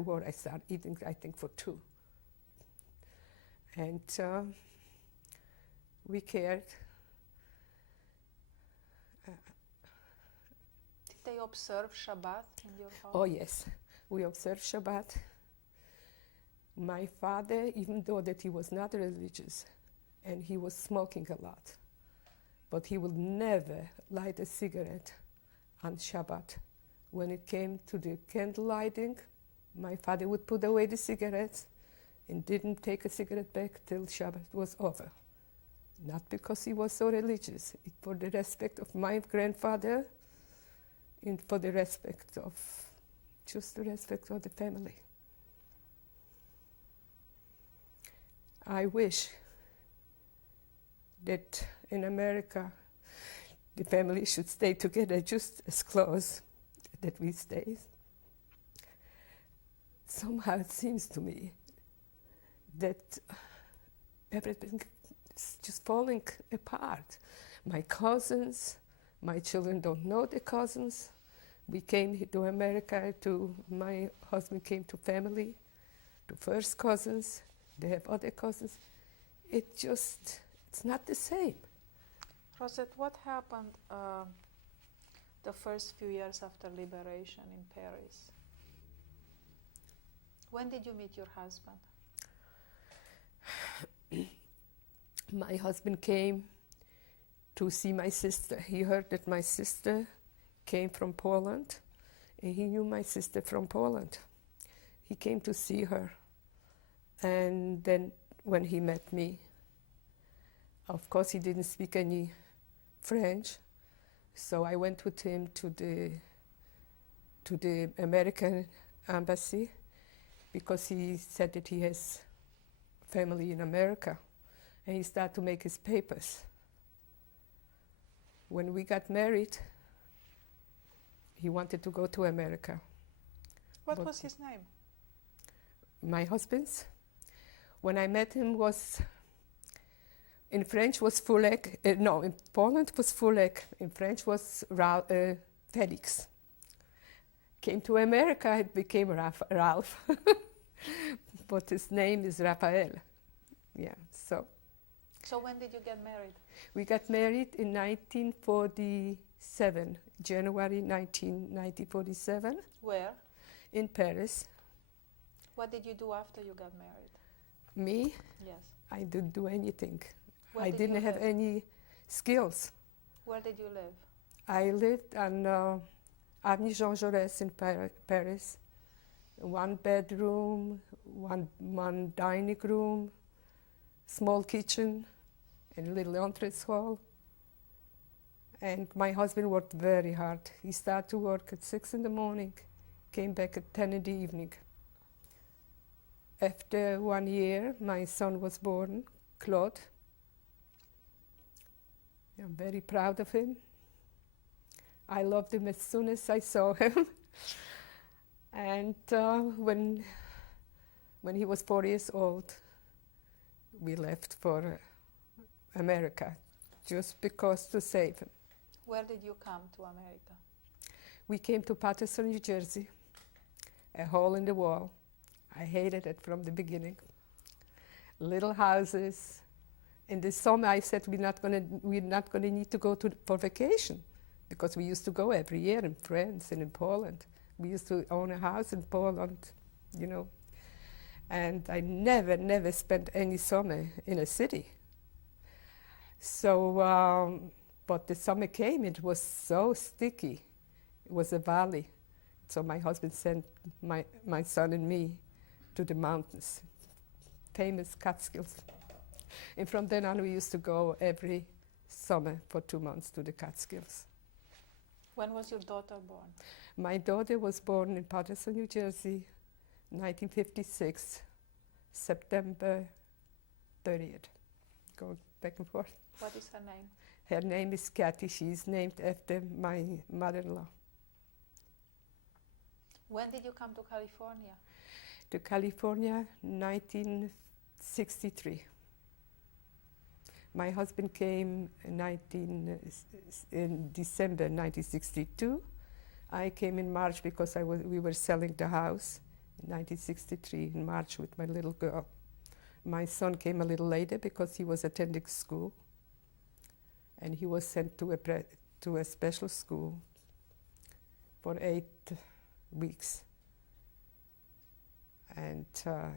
war I started eating, I think, for two. And we cared. Did they observe Shabbat in your home? Oh yes, we observed Shabbat. My father, even though that he was not religious and he was smoking a lot, but he would never light a cigarette on Shabbat. When it came to the candle lighting, my father would put away the cigarettes and didn't take a cigarette back till Shabbat was over. Not because he was so religious, for the respect of my grandfather and for the respect of, just the respect of the family. I wish that in America the family should stay together just as close that we stay. Somehow it seems to me that everything is just falling apart. My cousins, my children don't know the cousins. We came to America my husband came to family, to first cousins. They have other cousins. It's not the same. Rosette, what happened the first few years after liberation in Paris? When did you meet your husband? My husband came to see my sister. He heard that my sister came from Poland, and he knew my sister from Poland. He came to see her. And then when he met me, of course he didn't speak any French, so I went with him to the American embassy because he said that he has family in America, and he started to make his papers. When we got married, he wanted to go to America. What was his name? My husband's? When I met him in French was Fulek, in Poland was Fulek, in French was Felix. Came to America, it became Ralph, but his name is Raphael. Yeah, so. So when did you get married? We got married in 1947, January 1947. Where? In Paris. What did you do after you got married? Me? Yes. I didn't do anything. Where I did didn't you have live? any skills. Where did you live? I lived on Avenue Jean Jaurès in Paris. one bedroom, one dining room, small kitchen, and a little entrance hall. And my husband worked very hard. He started to work at 6 in the morning, came back at 10 in the evening. After 1 year, my son was born, Claude. I'm very proud of him. I loved him as soon as I saw him. And when he was 4 years old, we left for America, just because to save him. Where did you come to America? We came to Paterson, New Jersey, a hole in the wall. I hated it from the beginning. Little houses. In the summer, I said we're not gonna need to go for vacation, because we used to go every year in France and in Poland. We used to own a house in Poland, you know. And I never spent any summer in a city. So, but the summer came, it was so sticky. It was a valley. So my husband sent my son and me to the mountains, famous Catskills. And from then on, we used to go every summer for 2 months to the Catskills. When was your daughter born? My daughter was born in Paterson, New Jersey, 1956, September 30th. Going back and forth. What is her name? Her name is Kathy. She's named after my mother-in-law. When did you come to California? To California, 1963. My husband came in December 1962. I came in March because we were selling the house in 1963 in March with my little girl. My son came a little later because he was attending school, and he was sent to a special school for 8 weeks, and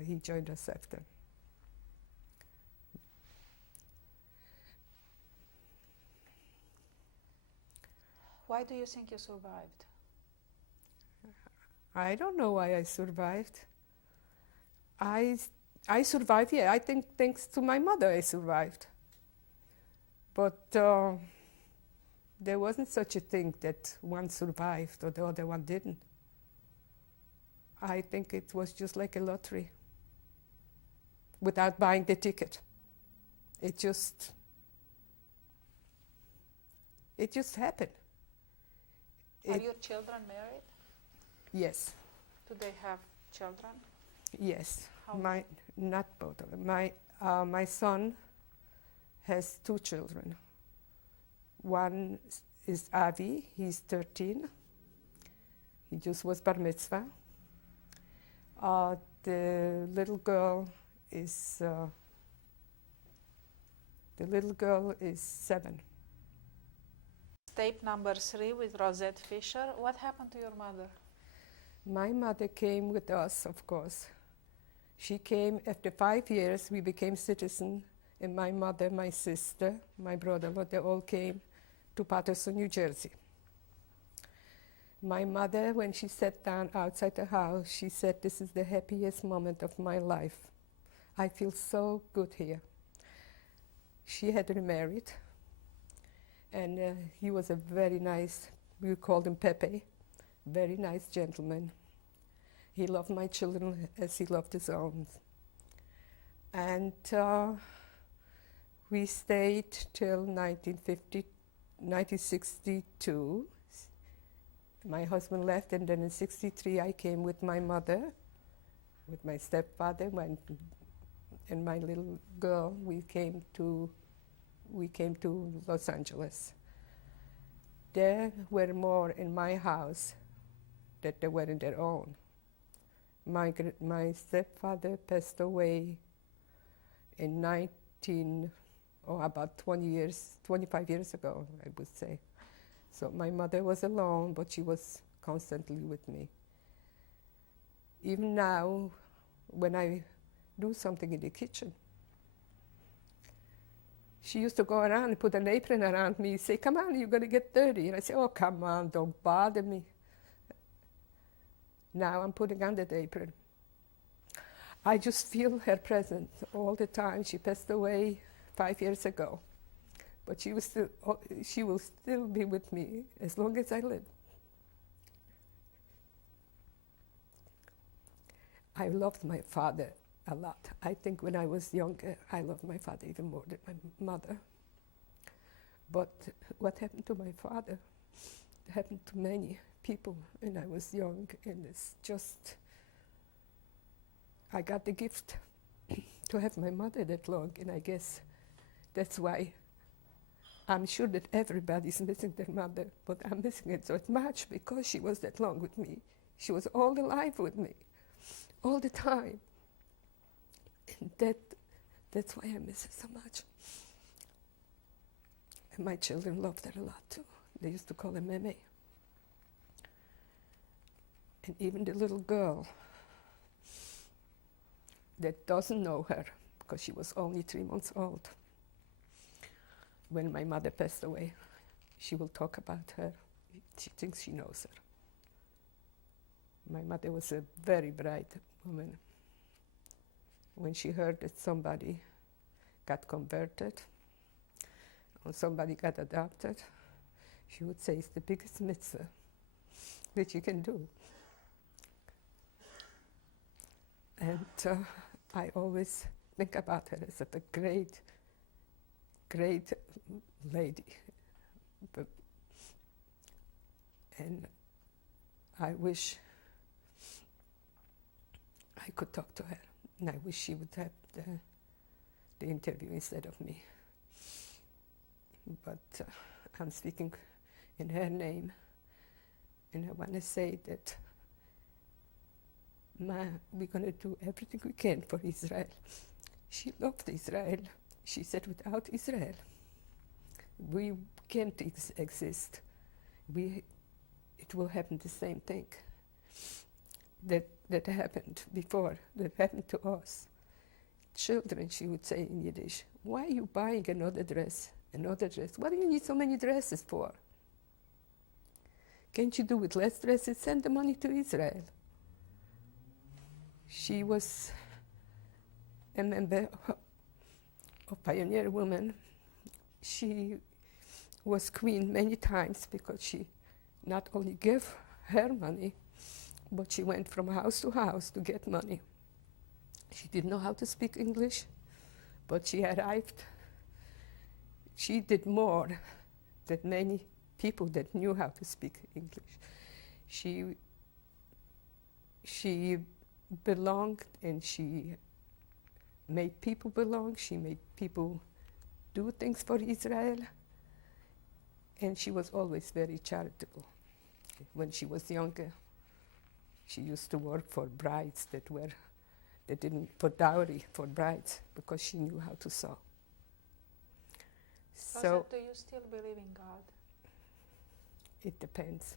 he joined us after. Why do you think you survived? I don't know why I survived. I survived, yeah, I think thanks to my mother I survived. But there wasn't such a thing that one survived or the other one didn't. I think it was just like a lottery, without buying the ticket. It just happened. Are your children married? Yes. Do they have children? Yes. How Not both of them. My son has 2 children. One is Avi, he's 13. He just was bar mitzvah. The little girl is 7. Tape number 3 with Rosette Fischer. What happened to your mother? My mother came with us, of course. She came after 5 years. We became citizens, and my mother, my sister, my brother-in-law, they all came to Paterson, New Jersey. My mother, when she sat down outside the house, she said, "This is the happiest moment of my life. I feel so good here." She had remarried, and he was a very nice, we called him Pepe, very nice gentleman. He loved my children as he loved his own. And we stayed till 1962. My husband left, and then in 63 I came with my mother, with my stepfather, and my little girl. We came to Los Angeles. There were more in my house than there were in their own. My stepfather passed away in about 25 years ago, I would say. So my mother was alone, but she was constantly with me. Even now, when I do something in the kitchen, she used to go around and put an apron around me and say, "Come on, you're going to get dirty." And I say, "Oh, come on, don't bother me." Now I'm putting on the apron. I just feel her presence all the time. She passed away 5 years ago, but she will still be with me as long as I live. I loved my father a lot. I think when I was younger, I loved my father even more than my mother. But what happened to my father happened to many people when I was young, and it's just, I got the gift to have my mother that long, and I guess that's why I'm sure that everybody's missing their mother, but I'm missing it so much because she was that long with me. She was all alive with me, all the time. And that's why I miss her so much. And my children loved her a lot too. They used to call her Meme. And even the little girl that doesn't know her, because she was only 3 months old when my mother passed away, she will talk about her. She thinks she knows her. My mother was a very bright woman. When she heard that somebody got converted or somebody got adopted, she would say it's the biggest mitzvah that you can do. And I always think about her as a great, great lady. And I wish I could talk to her. And I wish she would have the interview instead of me. But I'm speaking in her name, and I want to say that we're going to do everything we can for Israel. She loved Israel. She said, without Israel, we can't exist. It will happen the same thing that happened before, that happened to us. Children, she would say in Yiddish, why are you buying another dress? Another dress? What do you need so many dresses for? Can't you do with less dresses? Send the money to Israel. She was a member of Pioneer Women. She was queen many times because she not only gave her money, but she went from house to house to get money. She didn't know how to speak English, but she arrived. She did more than many people that knew how to speak English. She belonged, and she made people belong. She made people do things for Israel. And she was always very charitable. When she was younger, she used to work for brides that didn't put dowry for brides because she knew how to sew. So Rosette, do you still believe in God? It depends.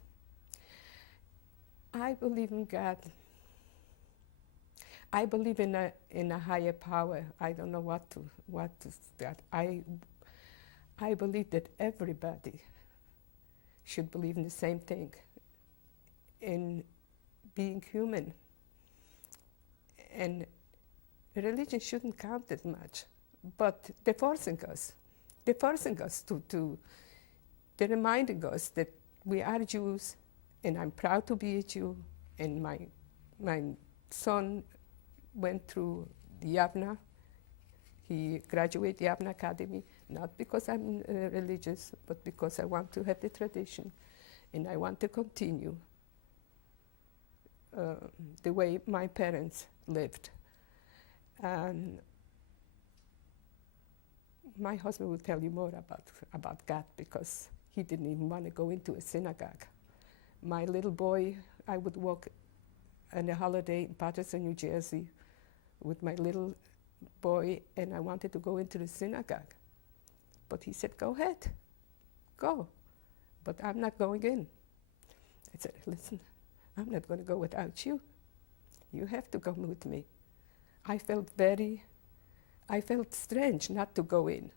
I believe in God. I believe in a higher power. I don't know what is that. I believe that everybody should believe in the same thing, in being human. And religion shouldn't count that much, but they're forcing us. They're forcing us they're reminding us that we are Jews, and I'm proud to be a Jew, and my son went through the Yavna. He graduated the Yavna Academy, not because I'm religious, but because I want to have the tradition, and I want to continue the way my parents lived. And my husband will tell you more about God because he didn't even want to go into a synagogue. My little boy, I would walk on a holiday in Paterson, New Jersey, with my little boy, and I wanted to go into the synagogue. But he said, go ahead, go. But I'm not going in. I said, listen, I'm not going to go without you. You have to come with me. I felt strange not to go in.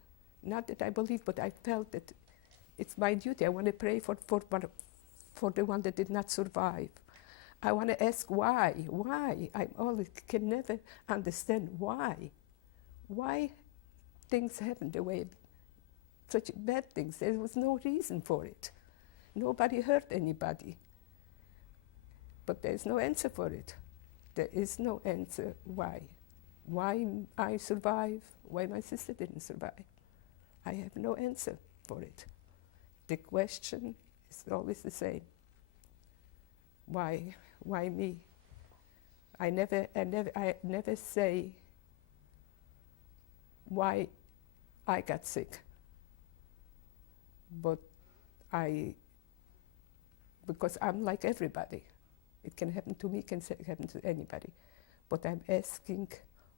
Not that I believe, but I felt that it's my duty. I want to pray for the one that did not survive. I want to ask why. I always can never understand why. Why things happen the way, such bad things. There was no reason for it. Nobody hurt anybody. But there's no answer for it. There is no answer why. Why I survive, why my sister didn't survive. I have no answer for it. The question is always the same. Why me? I never say why I got sick. But because I'm like everybody. It can happen to me, can happen to anybody. But I'm asking,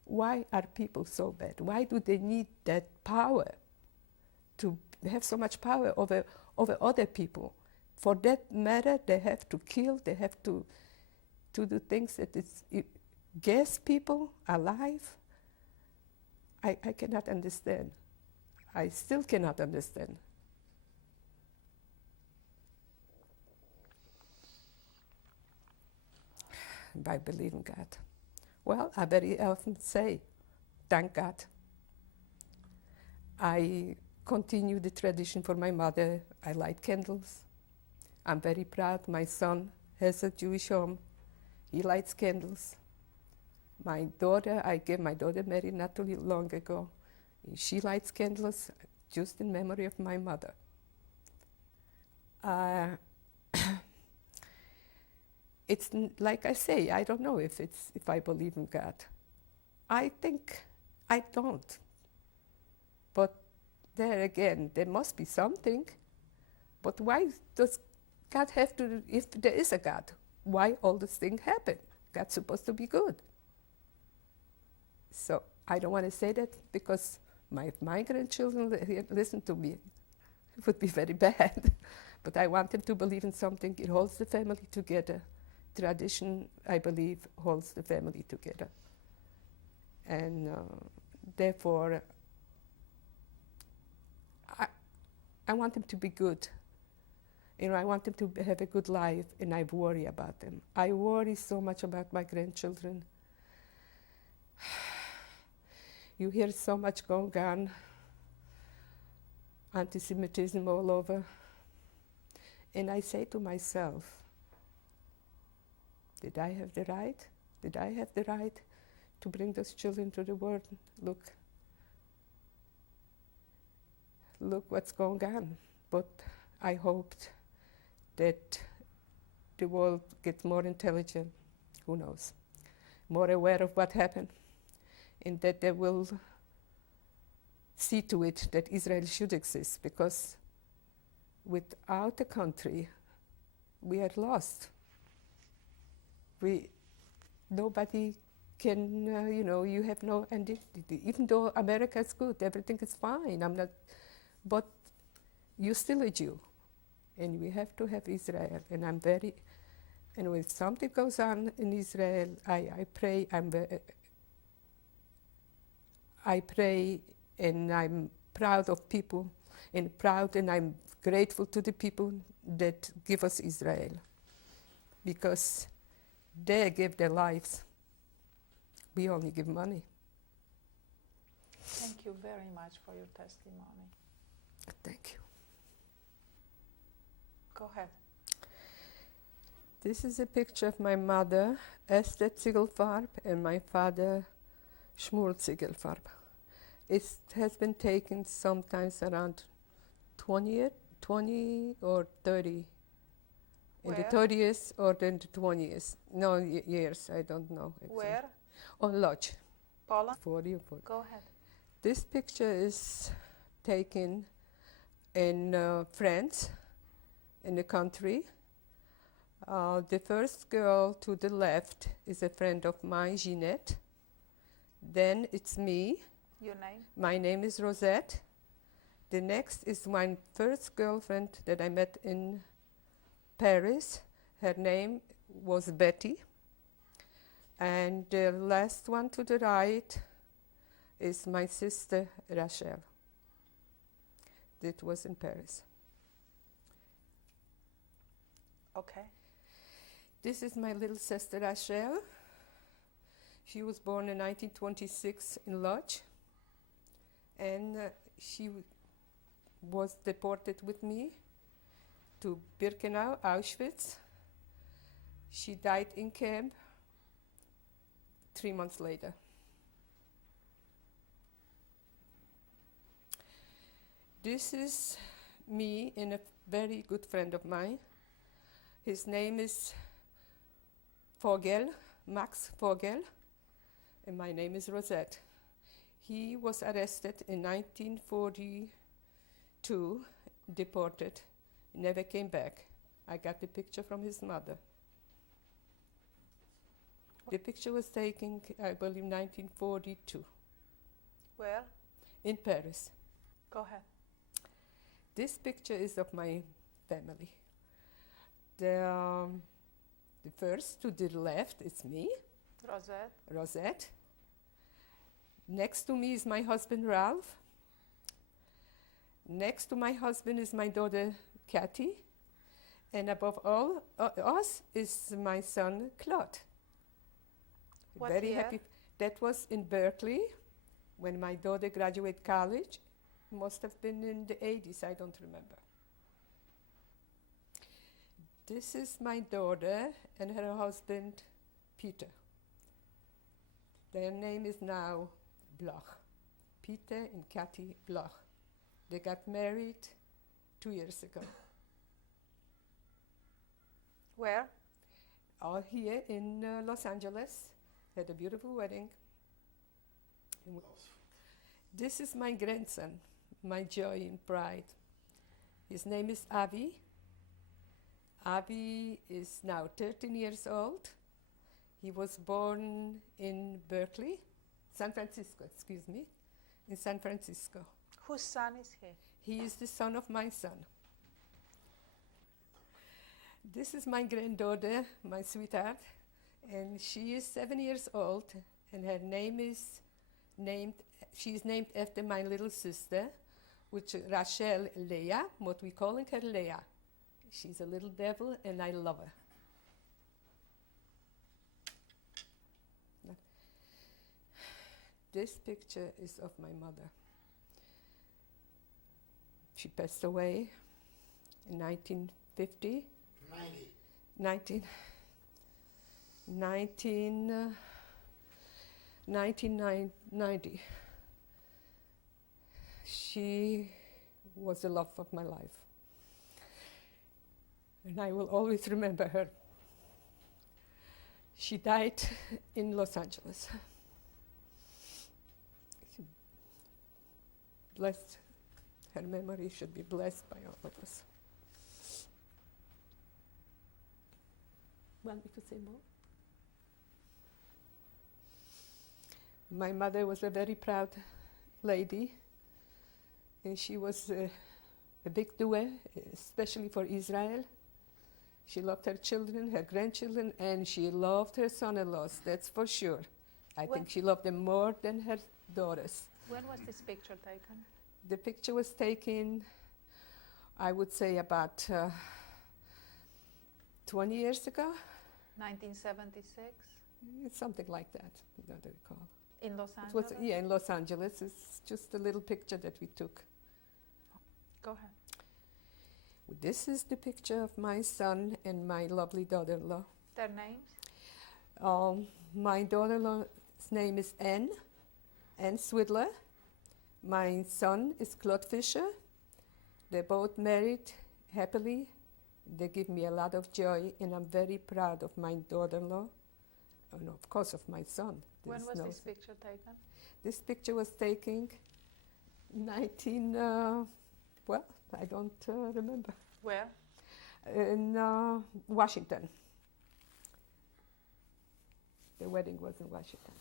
why are people so bad? Why do they need that power to have so much power over other people? For that matter, they have to kill, they have to do things that gas people alive. I cannot understand. I still cannot understand. By believing God. Well, I very often say, thank God. I continue the tradition for my mother. I light candles. I'm very proud. My son has a Jewish home. He lights candles. My daughter, I gave my daughter married not too long ago. She lights candles just in memory of my mother. It's like I say, I don't know if I believe in God. I think I don't. But there again, there must be something. But why does God have to, if there is a God, why all these things happen? God's supposed to be good. So I don't want to say that because my grandchildren listen to me. It would be very bad. But I want them to believe in something. It holds the family together. Tradition, I believe, holds the family together. And therefore, I want them to be good. You know, I want them to have a good life, and I worry about them. I worry so much about my grandchildren. You hear so much going on, anti-Semitism all over. And I say to myself, did I have the right? Did I have the right to bring those children to the world? Look what's going on. But I hoped that the world gets more intelligent, who knows, more aware of what happened, and that they will see to it that Israel should exist, because without a country, we are lost. Nobody can, you have no identity. Even though America is good, everything is fine, but you're still a Jew. And we have to have Israel. And and when something goes on in Israel, I pray, I pray, and I'm proud of people, and I'm grateful to the people that give us Israel. Because they give their lives. We only give money. Thank you very much for your testimony. Thank you. Go ahead. This is a picture of my mother, Esther Ziegelfarb, and my father, Shmuel Ziegelfarb. It has been taken sometimes around 20 or 30. In the 30s or in the 20s. No, years, I don't know. Exactly. Where? On Lodge. Poland? 40 or 40. Go ahead. This picture is taken in France, in the country. The first girl to the left is a friend of mine, Jeanette. Then it's me. Your name? My name is Rosette. The next is my first girlfriend that I met in Paris. Her name was Betty. And the last one to the right is my sister Rachel. That was in Paris. Okay. This is my little sister Rachel. She was born in 1926 in Lodz, and she was deported with me to Birkenau, Auschwitz. She died in camp 3 months later. This is me and a very good friend of mine. His name is Vogel, Max Vogel, and my name is Rosette. He was arrested in 1942, deported, never came back. I got the picture from his mother. The picture was taken, I believe, 1942. Where? In Paris. Go ahead. This picture is of my family. The first to the left is me, Rosette. Rosette. Next to me is my husband, Ralph. Next to my husband is my daughter, Kathy. And above all us is my son, Claude. What Very year? happy. That was in Berkeley when my daughter graduated college. Must have been in the 80s, I don't remember. This is my daughter and her husband, Peter. Their name is now Bloch. Peter and Kathy Bloch. They got married 2 years ago. Where? All here in Los Angeles. Had a beautiful wedding. This is my grandson, my joy and pride. His name is Avi. Avi is now 13 years old. He was born in Berkeley, San Francisco, in San Francisco. Whose son is he? He is the son of my son. This is my granddaughter, my sweetheart, and she is 7 years old, and her name is she's named after my little sister, which Rachel Leah, what we calling her Leah. She's a little devil, and I love her. This picture is of my mother. She passed away in 1950. 1990. She was the love of my life. And I will always remember her. She died in Los Angeles. Blessed, her memory should be blessed by all of us. Want me to say more? My mother was a very proud lady, and she was a big doer, especially for Israel. She loved her children, her grandchildren, and she loved her son-in-laws, that's for sure. I think she loved them more than her daughters. When was this picture taken? The picture was taken, I would say, about 20 years ago. 1976? It's something like that, I don't recall. In Los It Angeles? was, in Los Angeles. It's just a little picture that we took. Go ahead. This is the picture of my son and my lovely daughter-in-law. Their names? My daughter-in-law's name is Anne Swidler. My son is Claude Fischer. They're both married happily. They give me a lot of joy, and I'm very proud of my daughter-in-law, and of course of my son. When was this picture taken? This picture was taken I don't remember. Where? In Washington. The wedding was in Washington.